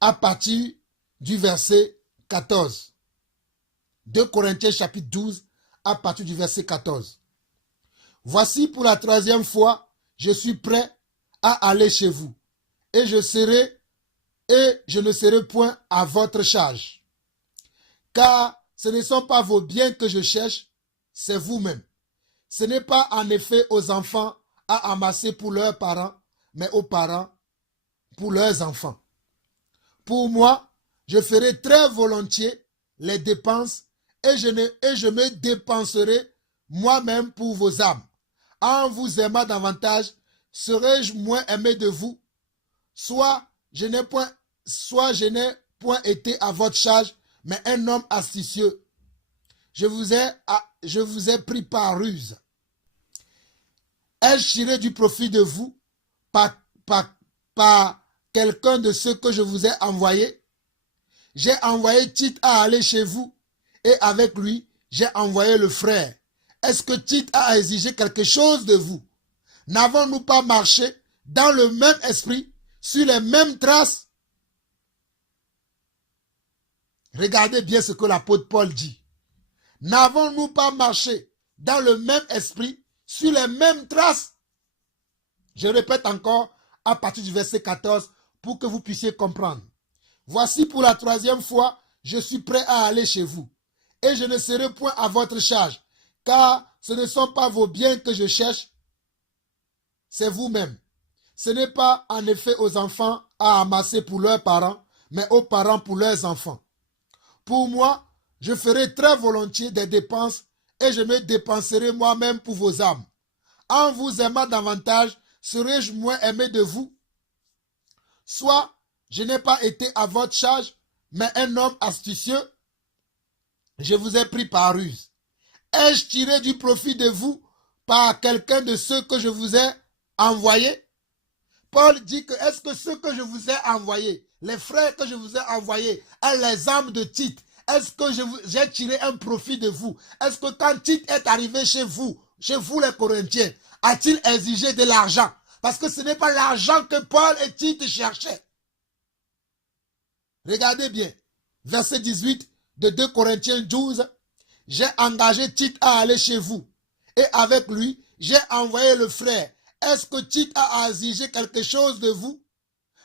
à partir du verset 14. 2 Corinthiens chapitre 12 à partir du verset 14. Voici pour la 3e fois, je suis prêt à aller chez vous et je ne serai point à votre charge. Car ce ne sont pas vos biens que je cherche, c'est vous-même. Ce n'est pas en effet aux enfants à amasser pour leurs parents, mais aux parents pour leurs enfants. Pour moi, je ferai très volontiers les dépenses et je me dépenserai moi-même pour vos âmes. En vous aimant davantage, serai-je moins aimé de vous? Soit je n'ai point été à votre charge, mais un homme astucieux. Je vous ai pris par ruse. Ai-je tiré du profit de vous par quelqu'un de ceux que je vous ai envoyés? J'ai envoyé Tite à aller chez vous et avec lui, j'ai envoyé le frère. Est-ce que Tite a exigé quelque chose de vous? N'avons-nous pas marché dans le même esprit, sur les mêmes traces? Regardez bien ce que l'apôtre Paul dit. N'avons-nous pas marché dans le même esprit, sur les mêmes traces? Je répète encore à partir du verset 14 pour que vous puissiez comprendre. Voici pour la 3e fois, je suis prêt à aller chez vous et je ne serai point à votre charge, car ce ne sont pas vos biens que je cherche, c'est vous-même. Ce n'est pas en effet aux enfants à amasser pour leurs parents, mais aux parents pour leurs enfants. Pour moi, je ferai très volontiers des dépenses et je me dépenserai moi-même pour vos âmes. En vous aimant davantage, serais-je moins aimé de vous? Soit je n'ai pas été à votre charge, mais un homme astucieux, je vous ai pris par ruse. Ai-je tiré du profit de vous par quelqu'un de ceux que je vous ai envoyés? Paul dit que est-ce que ceux que je vous ai envoyés, les frères que je vous ai envoyés, les âmes de Tite, est-ce que j'ai tiré un profit de vous? Est-ce que quand Tite est arrivé chez vous les Corinthiens, a-t-il exigé de l'argent? Parce que ce n'est pas l'argent que Paul et Tite cherchaient. Regardez bien, verset 18 de 2 Corinthiens 12. J'ai engagé Tite à aller chez vous. Et avec lui, j'ai envoyé le frère. Est-ce que Tite a exigé quelque chose de vous?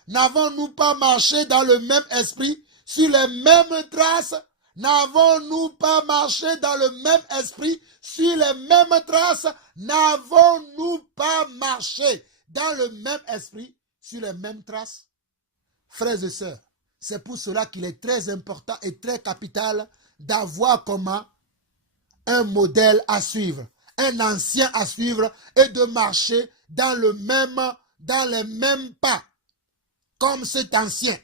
N'avons-nous pas marché dans le même esprit, sur les mêmes traces? N'avons-nous pas marché dans le même esprit, sur les mêmes traces? N'avons-nous pas marché dans le même esprit, sur les mêmes traces? Frères et sœurs, c'est pour cela qu'il est très important et très capital d'avoir comment un modèle à suivre, un ancien à suivre et de marcher dans les mêmes pas, comme cet ancien.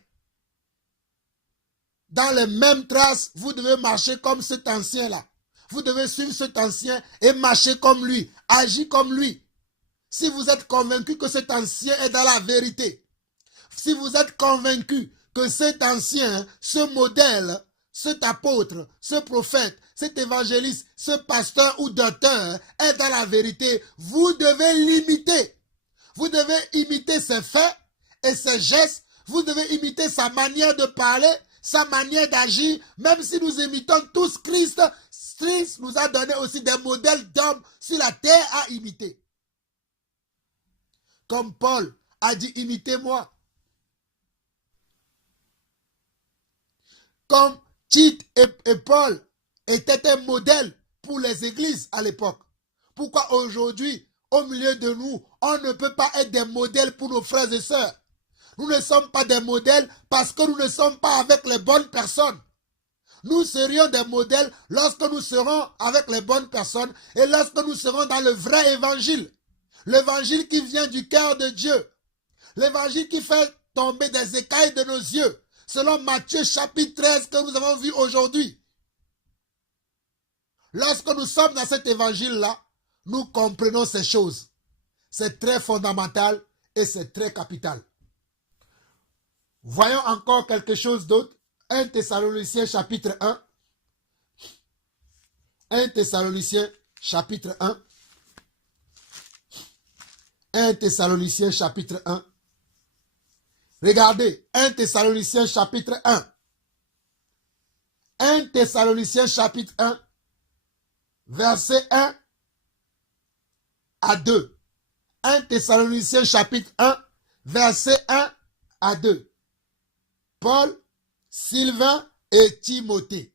Dans les mêmes traces, vous devez marcher comme cet ancien-là. Vous devez suivre cet ancien et marcher comme lui, agir comme lui. Si vous êtes convaincu que cet ancien est dans la vérité, si vous êtes convaincu que cet ancien, ce modèle, cet apôtre, ce prophète, cet évangéliste, ce pasteur ou docteur est dans la vérité, vous devez l'imiter. Vous devez imiter ses faits et ses gestes. Vous devez imiter sa manière de parler, sa manière d'agir. Même si nous imitons tous Christ, Christ nous a donné aussi des modèles d'hommes sur la terre à imiter. Comme Paul a dit, imitez-moi. Comme Tite et Paul étaient un modèle pour les églises à l'époque. Pourquoi aujourd'hui, au milieu de nous, on ne peut pas être des modèles pour nos frères et sœurs? Nous ne sommes pas des modèles parce que nous ne sommes pas avec les bonnes personnes. Nous serions des modèles lorsque nous serons avec les bonnes personnes et lorsque nous serons dans le vrai évangile. L'évangile qui vient du cœur de Dieu. L'évangile qui fait tomber des écailles de nos yeux. Selon Matthieu chapitre 13 que nous avons vu aujourd'hui. Lorsque nous sommes dans cet évangile-là, nous comprenons ces choses. C'est très fondamental et c'est très capital. Voyons encore quelque chose d'autre. 1 Thessaloniciens chapitre 1. 1 Thessaloniciens chapitre 1. 1 Thessaloniciens chapitre 1. Regardez, 1 Thessaloniciens chapitre 1. 1 Thessaloniciens chapitre 1, verset 1 à 2. 1 Thessaloniciens chapitre 1, verset 1 à 2. Paul, Sylvain et Timothée.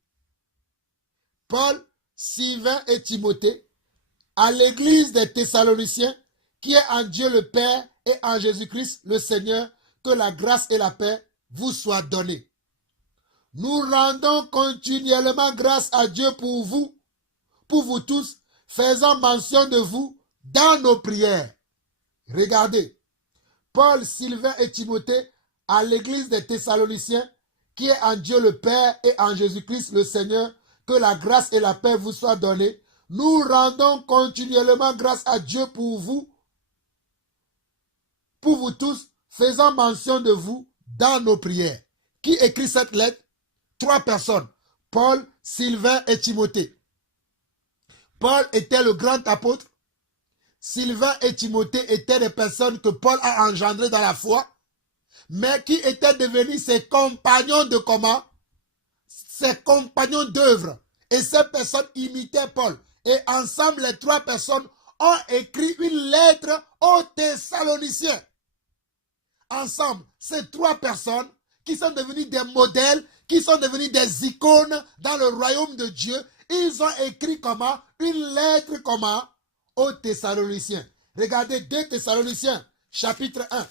Paul, Sylvain et Timothée, à l'église des Thessaloniciens, qui est en Dieu le Père et en Jésus-Christ le Seigneur, que la grâce et la paix vous soient données. Nous rendons continuellement grâce à Dieu pour vous tous, faisant mention de vous dans nos prières. Regardez, Paul, Sylvain et Timothée, à l'église des Thessaloniciens, qui est en Dieu le Père et en Jésus-Christ le Seigneur, que la grâce et la paix vous soient données. Nous rendons continuellement grâce à Dieu pour vous tous, faisant mention de vous dans nos prières. Qui écrit cette lettre? 3 personnes. Paul, Sylvain et Timothée. Paul était le grand apôtre. Sylvain et Timothée étaient des personnes que Paul a engendrées dans la foi, mais qui étaient devenus ses compagnons de comment? Ses compagnons d'œuvre. Et ces personnes imitaient Paul. Et ensemble, les 3 personnes ont écrit une lettre aux Thessaloniciens. Ensemble, ces 3 personnes qui sont devenues des modèles, qui sont devenues des icônes dans le royaume de Dieu, ils ont écrit comment? Une lettre comment? Aux Thessaloniciens. Regardez 2 Thessaloniciens, chapitre 1.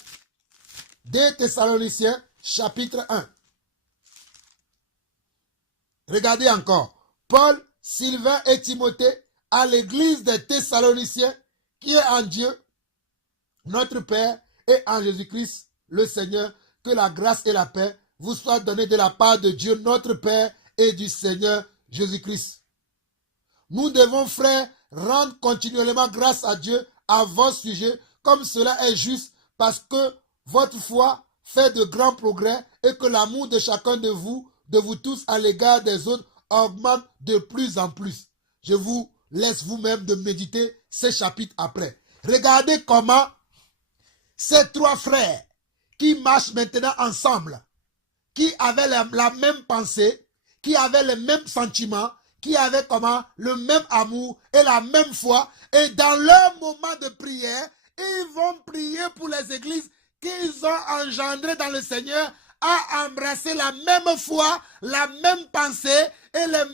2 Thessaloniciens, chapitre 1. Regardez encore. Paul, Sylvain et Timothée à l'église des Thessaloniciens qui est en Dieu, notre Père et en Jésus-Christ, le Seigneur, que la grâce et la paix vous soient données de la part de Dieu, notre Père, et du Seigneur Jésus-Christ. Nous devons, frères, rendre continuellement grâce à Dieu à vos sujets, comme cela est juste, parce que votre foi fait de grands progrès et que l'amour de chacun de vous tous à l'égard des autres, augmente de plus en plus. Je vous laisse vous-même de méditer ces chapitres après. Regardez comment ces trois frères qui marchent maintenant ensemble, qui avaient la même pensée, qui avaient les mêmes sentiments, qui avaient comment le même amour et la même foi, et dans leur moment de prière, ils vont prier pour les églises qu'ils ont engendrées dans le Seigneur, à embrasser la même foi, la même pensée et les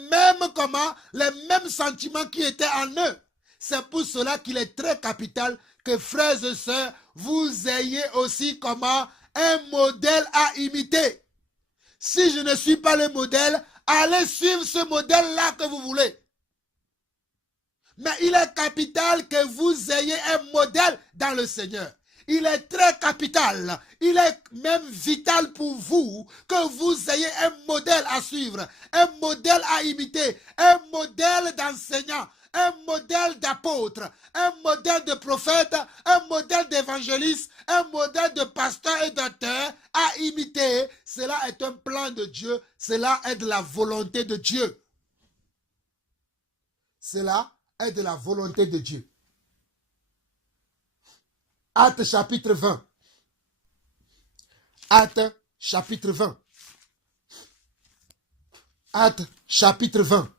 mêmes sentiments qui étaient en eux. C'est pour cela qu'il est très capital que, frères et sœurs, vous ayez aussi comment un modèle à imiter. Si je ne suis pas le modèle, allez suivre ce modèle-là que vous voulez. Mais il est capital que vous ayez un modèle dans le Seigneur. Il est très capital, il est même vital pour vous que vous ayez un modèle à suivre, un modèle à imiter, un modèle d'enseignant, un modèle d'apôtre, un modèle de prophète, un modèle d'évangéliste, un modèle de pasteur et d'auteur à imiter. Cela est un plan de Dieu, cela est de la volonté de Dieu. Cela est de la volonté de Dieu. Actes chapitre 20. Actes chapitre 20. Actes chapitre 20.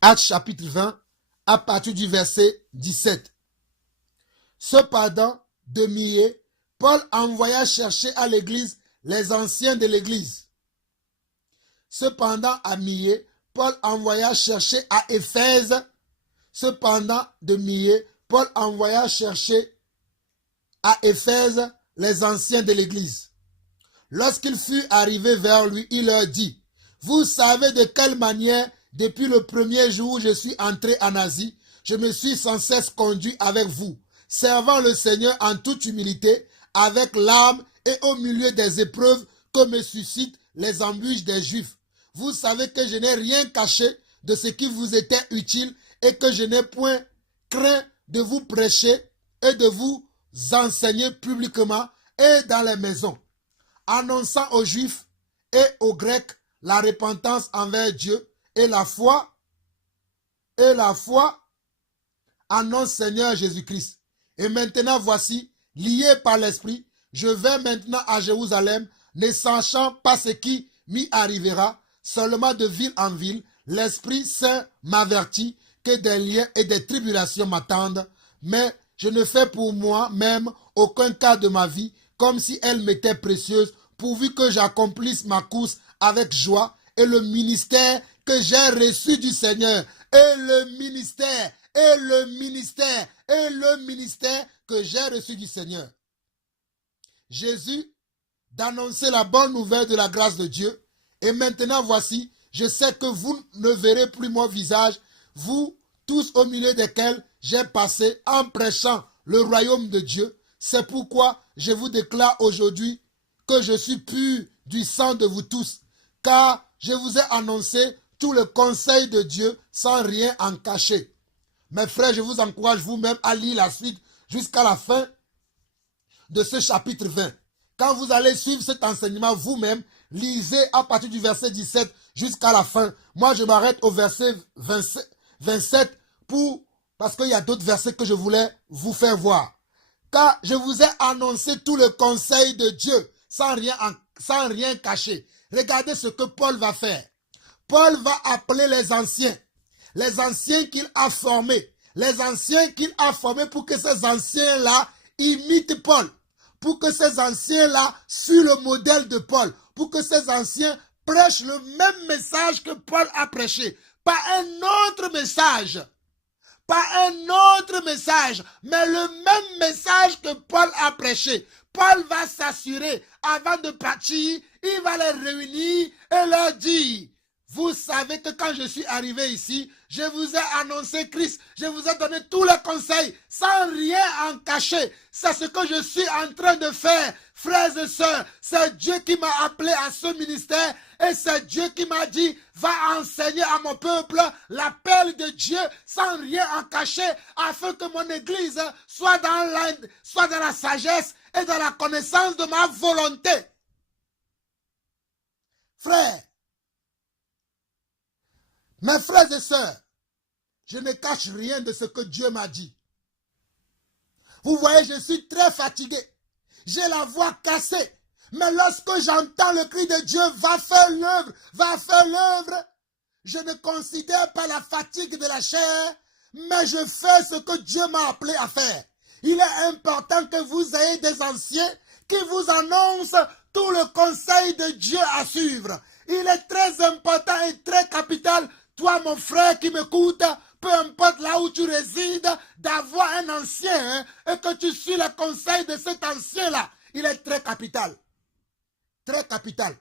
Actes chapitre 20, à partir du verset 17. Cependant, de Milet, Paul envoya chercher à l'église les anciens de l'église. Cependant, à Milet, Paul envoya chercher à Éphèse. Cependant, de Milet, Paul envoya chercher à Éphèse les anciens de l'église. Lorsqu'il fut arrivé vers lui, il leur dit, « Vous savez de quelle manière, depuis le premier jour où je suis entré en Asie, je me suis sans cesse conduit avec vous, servant le Seigneur en toute humilité, avec l'âme et au milieu des épreuves que me suscitent les embûches des Juifs. Vous savez que je n'ai rien caché de ce qui vous était utile et que je n'ai point craint de vous prêcher et de vous enseigner publiquement et dans les maisons, annonçant aux Juifs et aux Grecs la repentance envers Dieu et la foi en notre Seigneur Jésus-Christ. Et maintenant, voici, lié par l'Esprit, je vais maintenant à Jérusalem, ne sachant pas ce qui m'y arrivera, seulement de ville en ville, l'Esprit Saint m'avertit que des liens et des tribulations m'attendent, mais je ne fais pour moi-même aucun cas de ma vie, comme si elle m'était précieuse, pourvu que j'accomplisse ma course avec joie et le ministère que j'ai reçu du Seigneur, et le ministère que j'ai reçu du Seigneur. Jésus, d'annoncer la bonne nouvelle de la grâce de Dieu, et maintenant voici, je sais que vous ne verrez plus mon visage, vous tous au milieu desquels j'ai passé en prêchant le royaume de Dieu. C'est pourquoi je vous déclare aujourd'hui que je suis pur du sang de vous tous, car je vous ai annoncé tout le conseil de Dieu sans rien en cacher. Mes frères, je vous encourage vous-même à lire la suite jusqu'à la fin de ce chapitre 20. Quand vous allez suivre cet enseignement vous-même, lisez à partir du verset 17 jusqu'à la fin. Moi, je m'arrête au verset 27 parce qu'il y a d'autres versets que je voulais vous faire voir. Car je vous ai annoncé tout le conseil de Dieu sans rien cacher. Regardez ce que Paul va faire. Paul va appeler les anciens qu'il a formés, pour que ces anciens-là imitent Paul, pour que ces anciens-là suivent le modèle de Paul, pour que ces anciens prêchent le même message que Paul a prêché, pas un autre message, mais le même message que Paul a prêché. Paul va s'assurer, avant de partir, il va les réunir et leur dire, vous savez que quand je suis arrivé ici, je vous ai annoncé Christ, je vous ai donné tous les conseils, sans rien en cacher. C'est ce que je suis en train de faire, frères et sœurs. C'est Dieu qui m'a appelé à ce ministère et c'est Dieu qui m'a dit, va enseigner à mon peuple l'appel de Dieu sans rien en cacher, afin que mon église soit dans la sagesse et dans la connaissance de ma volonté. Frères, mes frères et sœurs, je ne cache rien de ce que Dieu m'a dit. Vous voyez, je suis très fatigué. J'ai la voix cassée. Mais lorsque j'entends le cri de Dieu, va faire l'œuvre, je ne considère pas la fatigue de la chair, mais je fais ce que Dieu m'a appelé à faire. Il est important que vous ayez des anciens qui vous annoncent tout le conseil de Dieu à suivre. Il est très important et très capital, toi mon frère qui m'écoute, peu importe là où tu résides, d'avoir un ancien et que tu suis le conseil de cet ancien-là. Il est très capital. Très capital.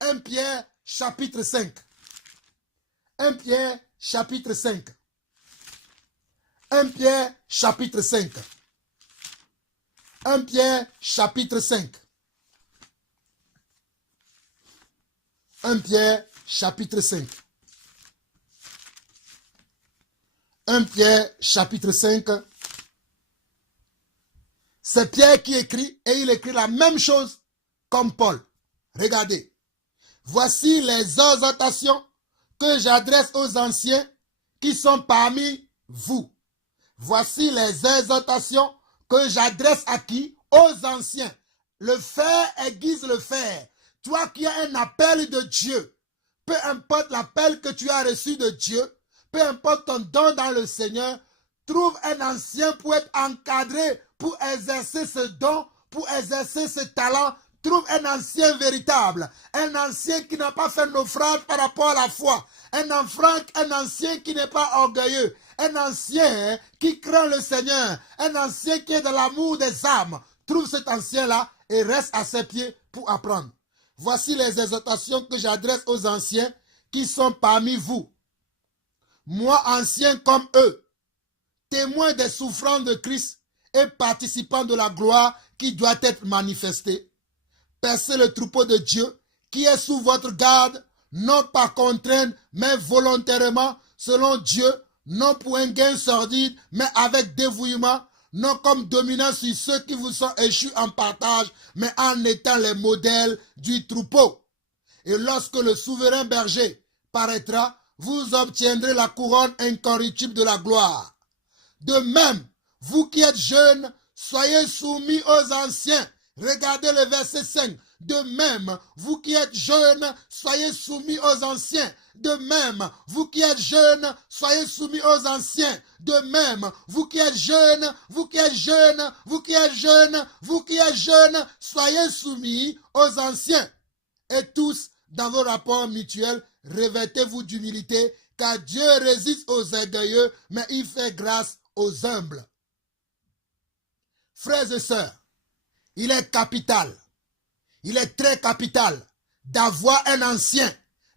1 Pierre chapitre 5. 1 Pierre chapitre 5. 1 Pierre chapitre 5. 1 Pierre chapitre 5. 1 Pierre chapitre 5. 1 Pierre chapitre 5. C'est Pierre qui écrit et il écrit la même chose comme Paul. Regardez. Voici les exhortations que j'adresse aux anciens qui sont parmi vous. Voici les exhortations que j'adresse à qui? Aux anciens. Le fer aiguise le fer. Toi qui as un appel de Dieu, peu importe l'appel que tu as reçu de Dieu, peu importe ton don dans le Seigneur, trouve un ancien pour être encadré, pour exercer ce don, pour exercer ce talent. Trouve un ancien véritable, un ancien qui n'a pas fait naufrage par rapport à la foi, un ancien qui n'est pas orgueilleux, un ancien qui craint le Seigneur, un ancien qui est dans l'amour des âmes. Trouve cet ancien-là et reste à ses pieds pour apprendre. Voici les exhortations que j'adresse aux anciens qui sont parmi vous. Moi, ancien comme eux, témoin des souffrances de Christ et participant de la gloire qui doit être manifestée. Percez le troupeau de Dieu qui est sous votre garde, non par contrainte, mais volontairement, selon Dieu, non pour un gain sordide, mais avec dévouement, non comme dominant sur ceux qui vous sont échus en partage, mais en étant les modèles du troupeau. Et lorsque le souverain berger paraîtra, vous obtiendrez la couronne incorruptible de la gloire. De même, vous qui êtes jeunes, soyez soumis aux anciens. Regardez le verset 5. De même, vous qui êtes jeunes, soyez soumis aux anciens. De même, vous qui êtes jeunes, soyez soumis aux anciens. De même, vous qui êtes jeunes, soyez soumis aux anciens. Et tous, dans vos rapports mutuels, revêtez-vous d'humilité, car Dieu résiste aux orgueilleux, mais il fait grâce aux humbles. Frères et sœurs, il est capital, il est très capital d'avoir un ancien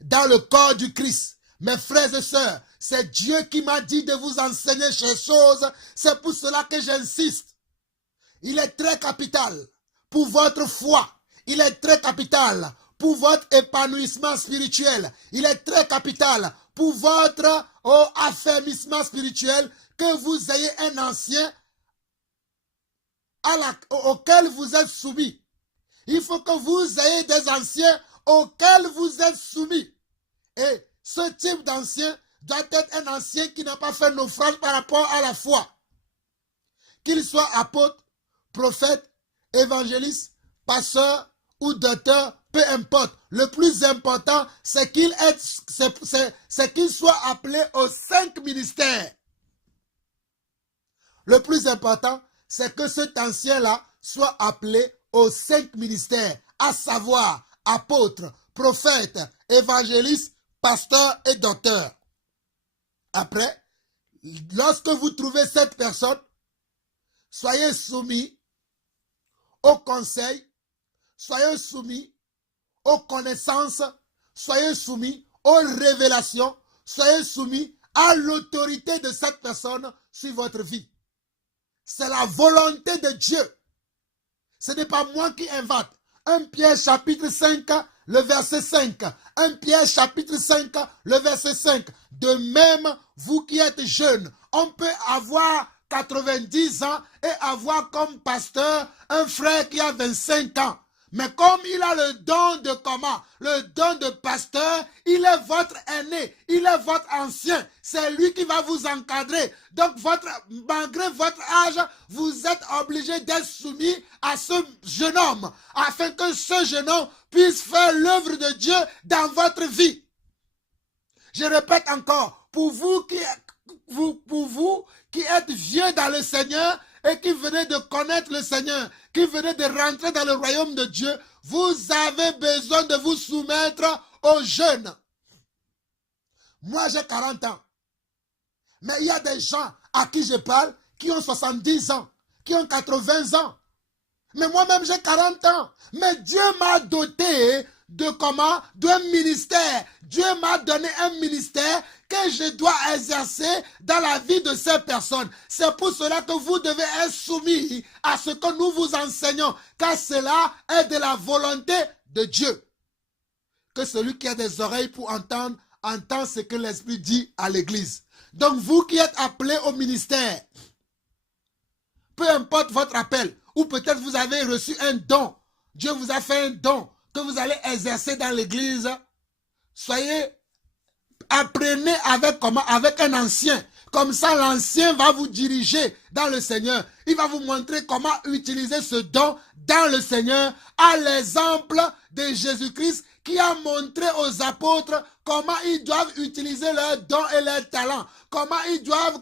dans le corps du Christ. Mes frères et sœurs, c'est Dieu qui m'a dit de vous enseigner ces choses. C'est pour cela que j'insiste. Il est très capital pour votre foi. Il est très capital pour votre épanouissement spirituel. Il est très capital pour votre affermissement spirituel que vous ayez un ancien auquel vous êtes soumis. Il faut que vous ayez des anciens auxquels vous êtes soumis. Et ce type d'ancien doit être un ancien qui n'a pas fait naufrage par rapport à la foi. Qu'il soit apôtre, prophète, évangéliste, pasteur ou docteur, peu importe. Le plus important, c'est qu'il soit appelé aux 5 ministères. Le plus important, c'est que cet ancien-là soit appelé aux 5 ministères, à savoir apôtre, prophète, évangéliste, pasteur et docteur. Après, lorsque vous trouvez cette personne, soyez soumis au conseil, soyez soumis aux connaissances, soyez soumis aux révélations, soyez soumis à l'autorité de cette personne sur votre vie. C'est la volonté de Dieu. Ce n'est pas moi qui invente. 1 Pierre chapitre 5, le verset 5. 1 Pierre chapitre 5, le verset 5. De même, vous qui êtes jeunes, on peut avoir 90 ans et avoir comme pasteur un frère qui a 25 ans. Mais comme il a le don de comment? Le don de pasteur, il est votre aîné, il est votre ancien. C'est lui qui va vous encadrer. Donc, malgré votre âge, vous êtes obligé d'être soumis à ce jeune homme, afin que ce jeune homme puisse faire l'œuvre de Dieu dans votre vie. Je répète encore, pour vous qui êtes vieux dans le Seigneur et qui venez de connaître le Seigneur, qui venez de rentrer dans le royaume de Dieu, vous avez besoin de vous soumettre aux jeunes. Moi, j'ai 40 ans. Mais il y a des gens à qui je parle qui ont 70 ans, qui ont 80 ans. Mais moi-même, j'ai 40 ans. Mais Dieu m'a doté de comment? D'un ministère. Dieu m'a donné un ministère que je dois exercer dans la vie de ces personnes. C'est pour cela que vous devez être soumis à ce que nous vous enseignons, car cela est de la volonté de Dieu. Que celui qui a des oreilles pour entendre, entend ce que l'Esprit dit à l'Église. Donc vous qui êtes appelés au ministère, peu importe votre appel, ou peut-être vous avez reçu un don, Dieu vous a fait un don que vous allez exercer dans l'Église, apprenez avec comment? Avec un ancien. Comme ça, l'ancien va vous diriger dans le Seigneur. Il va vous montrer comment utiliser ce don dans le Seigneur, à l'exemple de Jésus-Christ qui a montré aux apôtres comment ils doivent utiliser leurs dons et leurs talents. Comment ils doivent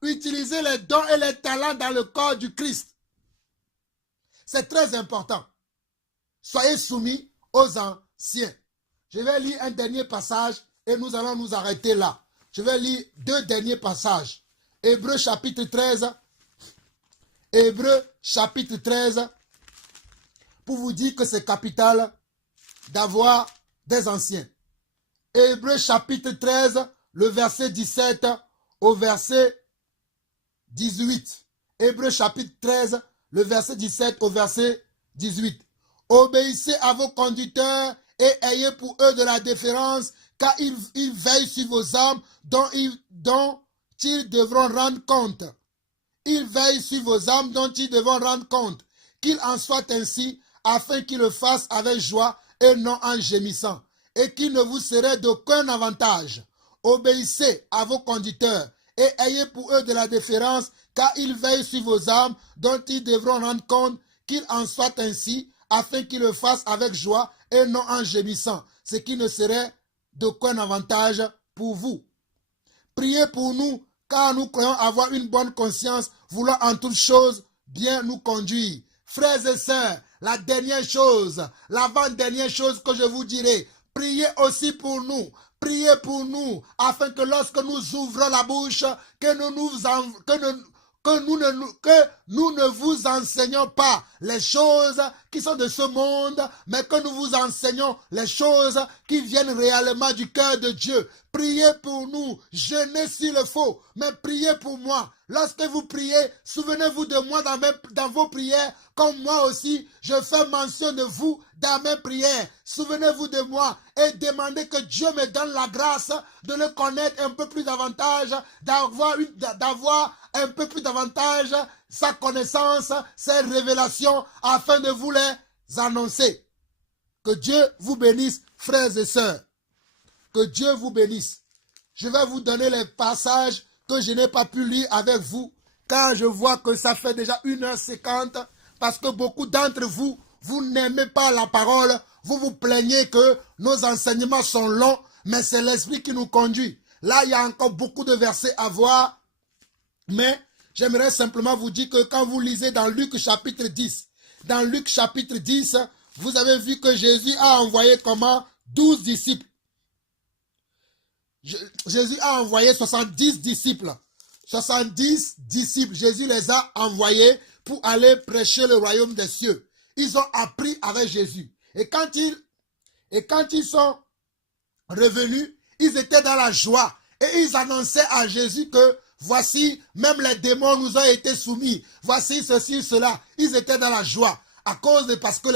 utiliser les dons et les talents dans le corps du Christ. C'est très important. Soyez soumis aux anciens. Je vais lire un dernier passage et nous allons nous arrêter là. Je vais lire deux derniers passages. Hébreux chapitre 13. Hébreux chapitre 13. Pour vous dire que c'est capital d'avoir des anciens. Hébreux chapitre 13, le verset 17 au verset 18. Hébreux chapitre 13, le verset 17 au verset 18. Obéissez à vos conducteurs et ayez pour eux de la déférence, car ils veillent sur vos âmes dont ils devront rendre compte. Ils veillent sur vos âmes dont ils devront rendre compte. Qu'il en soit ainsi, afin qu'ils le fassent avec joie et non en gémissant, et qu'il ne vous serait d'aucun avantage. Obéissez à vos conducteurs et ayez pour eux de la déférence, car ils veillent sur vos âmes dont ils devront rendre compte, qu'il en soit ainsi, afin qu'ils le fassent avec joie et non en gémissant, ce qui ne serait d'aucun avantage pour vous. Priez pour nous, car nous croyons avoir une bonne conscience, voulant en toutes choses bien nous conduire. Frères et sœurs, la dernière chose, l'avant-dernière chose que je vous dirai, priez aussi pour nous. Priez pour nous, afin que lorsque nous ouvrons la bouche, que nous ne vous enseignons pas les choses qui sont de ce monde, mais que nous vous enseignons les choses qui viennent réellement du cœur de Dieu. Priez pour nous, jeûnez s'il le faut, mais priez pour moi. Lorsque vous priez, souvenez-vous de moi dans vos prières, comme moi aussi, je fais mention de vous dans mes prières. Souvenez-vous de moi et demandez que Dieu me donne la grâce de le connaître un peu plus davantage, d'avoir un peu plus davantage sa connaissance, ses révélations, afin de vous les annoncer. Que Dieu vous bénisse, frères et sœurs. Que Dieu vous bénisse. Je vais vous donner les passages que je n'ai pas pu lire avec vous, car je vois que ça fait déjà 1h50, parce que beaucoup d'entre vous, vous n'aimez pas la parole, vous vous plaignez que nos enseignements sont longs, mais c'est l'Esprit qui nous conduit. Là, il y a encore beaucoup de versets à voir, mais j'aimerais simplement vous dire que quand vous lisez dans Luc chapitre 10, dans Luc chapitre 10, vous avez vu que Jésus a envoyé comment? 12 disciples. Jésus a envoyé 70 disciples. 70 disciples, Jésus les a envoyés pour aller prêcher le royaume des cieux. Ils ont appris avec Jésus. Et quand Et quand ils sont revenus, ils étaient dans la joie. Et ils annonçaient à Jésus que voici, même les démons nous ont été soumis. Voici ceci, cela. Ils étaient dans la joie. Parce que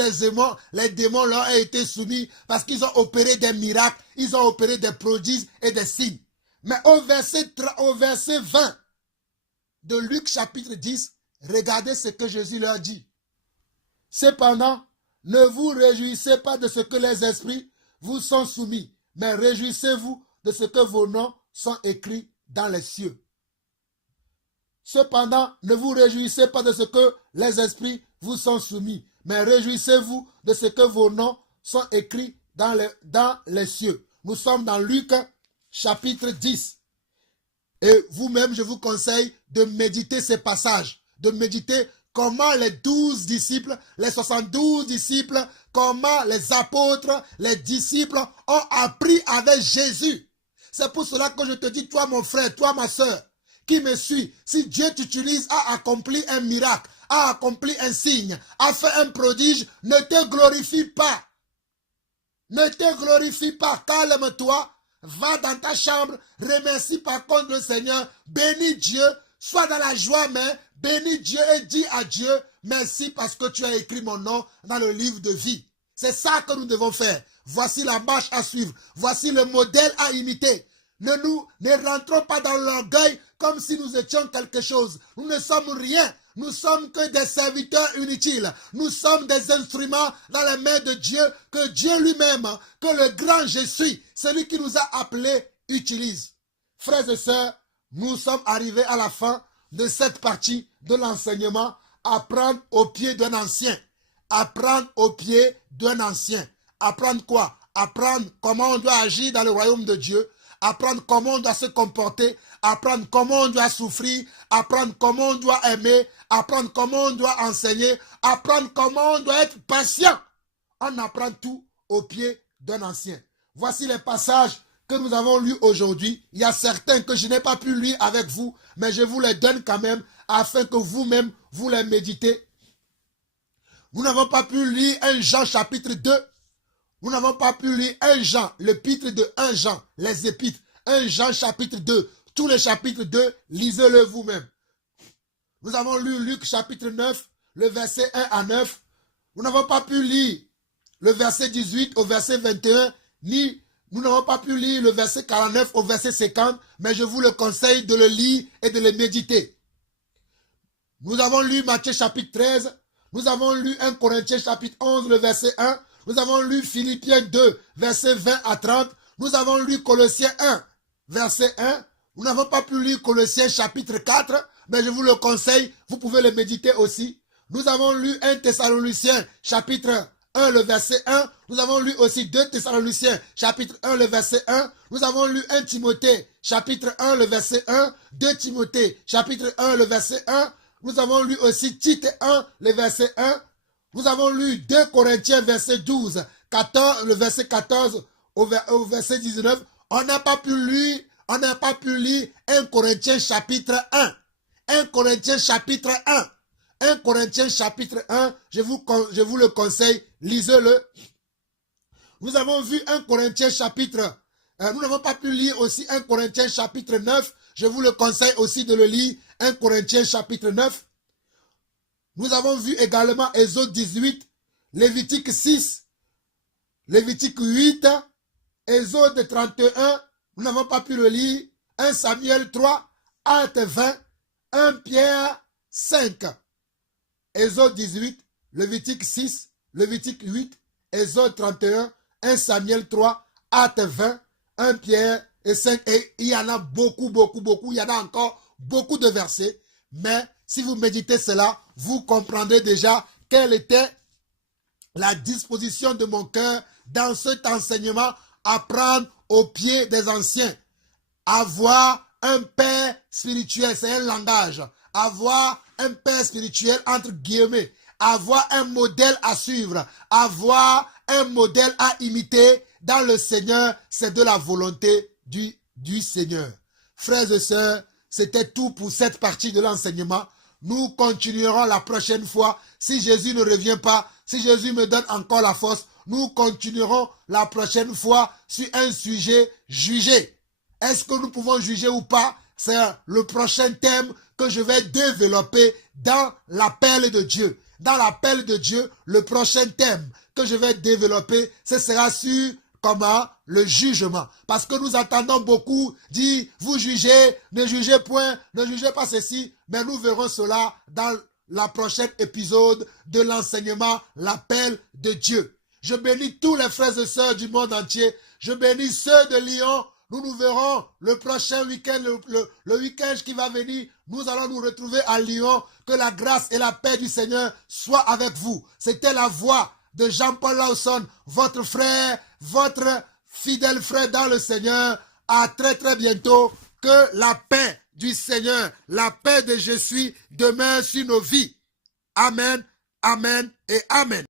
les démons leur ont été soumis, parce qu'ils ont opéré des miracles, ils ont opéré des prodiges et des signes. Mais au verset 20 de Luc chapitre 10, regardez ce que Jésus leur dit. Cependant, ne vous réjouissez pas de ce que les esprits vous sont soumis, mais réjouissez-vous de ce que vos noms sont écrits dans les cieux. Cependant, ne vous réjouissez pas de ce que les esprits vous sont soumis, mais réjouissez-vous de ce que vos noms sont écrits dans les cieux. Nous sommes dans Luc chapitre 10. Et vous-même, je vous conseille de méditer ces passages, de méditer comment les 12 disciples, les 72 disciples, comment les apôtres, les disciples ont appris avec Jésus. C'est pour cela que je te dis, toi mon frère, toi ma soeur, qui me suit, si Dieu t'utilise à accomplir un miracle, à accomplir un signe, à faire un prodige, ne te glorifie pas. Ne te glorifie pas, calme-toi, va dans ta chambre, remercie par contre le Seigneur, bénis Dieu, sois dans la joie, mais bénis Dieu et dis à Dieu, merci parce que tu as écrit mon nom dans le livre de vie. C'est ça que nous devons faire. Voici la marche à suivre, voici le modèle à imiter. Ne rentrons pas dans l'orgueil comme si nous étions quelque chose. Nous ne sommes rien. Nous sommes que des serviteurs inutiles. Nous sommes des instruments dans les mains de Dieu que Dieu lui-même, que le grand je suis, celui qui nous a appelés, utilise. Frères et sœurs, nous sommes arrivés à la fin de cette partie de l'enseignement. Apprendre au pied d'un ancien. Apprendre au pied d'un ancien. Apprendre quoi? Apprendre comment on doit agir dans le royaume de Dieu. Apprendre comment on doit se comporter, apprendre comment on doit souffrir, apprendre comment on doit aimer, apprendre comment on doit enseigner, apprendre comment on doit être patient. On apprend tout au pied d'un ancien. Voici les passages que nous avons lus aujourd'hui. Il y a certains que je n'ai pas pu lire avec vous, mais je vous les donne quand même afin que vous-même vous les méditez. Nous n'avons pas pu lire 1 Jean chapitre 2. Nous n'avons pas pu lire 1 Jean, l'épître de 1 Jean, les épîtres. 1 Jean chapitre 2, tous les chapitres 2, lisez-le vous-même. Nous avons lu Luc chapitre 9, le verset 1 à 9. Nous n'avons pas pu lire le verset 18 au verset 21, ni nous n'avons pas pu lire le verset 49 au verset 50, mais je vous le conseille de le lire et de le méditer. Nous avons lu Matthieu chapitre 13, nous avons lu 1 Corinthiens chapitre 11, le verset 1, nous avons lu Philippiens 2, verset 20 à 30. Nous avons lu Colossiens 1, verset 1. Nous n'avons pas pu lire Colossiens chapitre 4, mais je vous le conseille, vous pouvez le méditer aussi. Nous avons lu 1 Thessaloniciens chapitre 1, le verset 1. Nous avons lu aussi 2 Thessaloniciens chapitre 1, le verset 1. Nous avons lu 1 Timothée chapitre 1, le verset 1. 2 Timothée chapitre 1, le verset 1. Nous avons lu aussi Tite 1, le verset 1. Nous avons lu 2 Corinthiens verset 12, 14, le verset 14 au verset 19. On n'a pas pu lire 1 Corinthiens chapitre 1. 1 Corinthiens chapitre 1. 1 Corinthiens chapitre 1, je vous le conseille, lisez-le. Nous avons vu 1 Corinthiens chapitre, nous n'avons pas pu lire aussi 1 Corinthiens chapitre 9, je vous le conseille aussi de le lire, 1 Corinthiens chapitre 9. Nous avons vu également Exode 18, Lévitique 6, Lévitique 8, Exode 31, nous n'avons pas pu le lire, 1 Samuel 3, Actes 20, 1 Pierre 5, Exode 18, Lévitique 6, Lévitique 8, Exode 31, 1 Samuel 3, Actes 20, 1 Pierre et 5. Et il y en a beaucoup, il y en a encore beaucoup de versets, mais si vous méditez cela, vous comprendrez déjà quelle était la disposition de mon cœur dans cet enseignement, apprendre au pied des anciens, avoir un père spirituel, c'est un langage, avoir un père spirituel entre guillemets, avoir un modèle à suivre, avoir un modèle à imiter dans le Seigneur, c'est de la volonté du Seigneur. Frères et sœurs, c'était tout pour cette partie de l'enseignement. Nous continuerons la prochaine fois. Si Jésus ne revient pas, si Jésus me donne encore la force, nous continuerons la prochaine fois sur un sujet jugé. Est-ce que nous pouvons juger ou pas? C'est le prochain thème que je vais développer dans l'appel de Dieu. Dans l'appel de Dieu, le prochain thème que je vais développer, ce sera sur comment? Le jugement. Parce que nous entendons beaucoup dire, vous jugez, ne jugez point, ne jugez pas ceci. Mais nous verrons cela dans la prochaine épisode de l'enseignement, l'appel de Dieu. Je bénis tous les frères et sœurs du monde entier. Je bénis ceux de Lyon. Nous nous verrons le prochain week-end, le week-end qui va venir. Nous allons nous retrouver à Lyon. Que la grâce et la paix du Seigneur soient avec vous. C'était la voix de Jean-Paul Lawson, votre frère, votre fidèle frère dans le Seigneur. À très très bientôt. Que la paix du Seigneur, la paix de je suis demeure sur nos vies. Amen, amen et amen.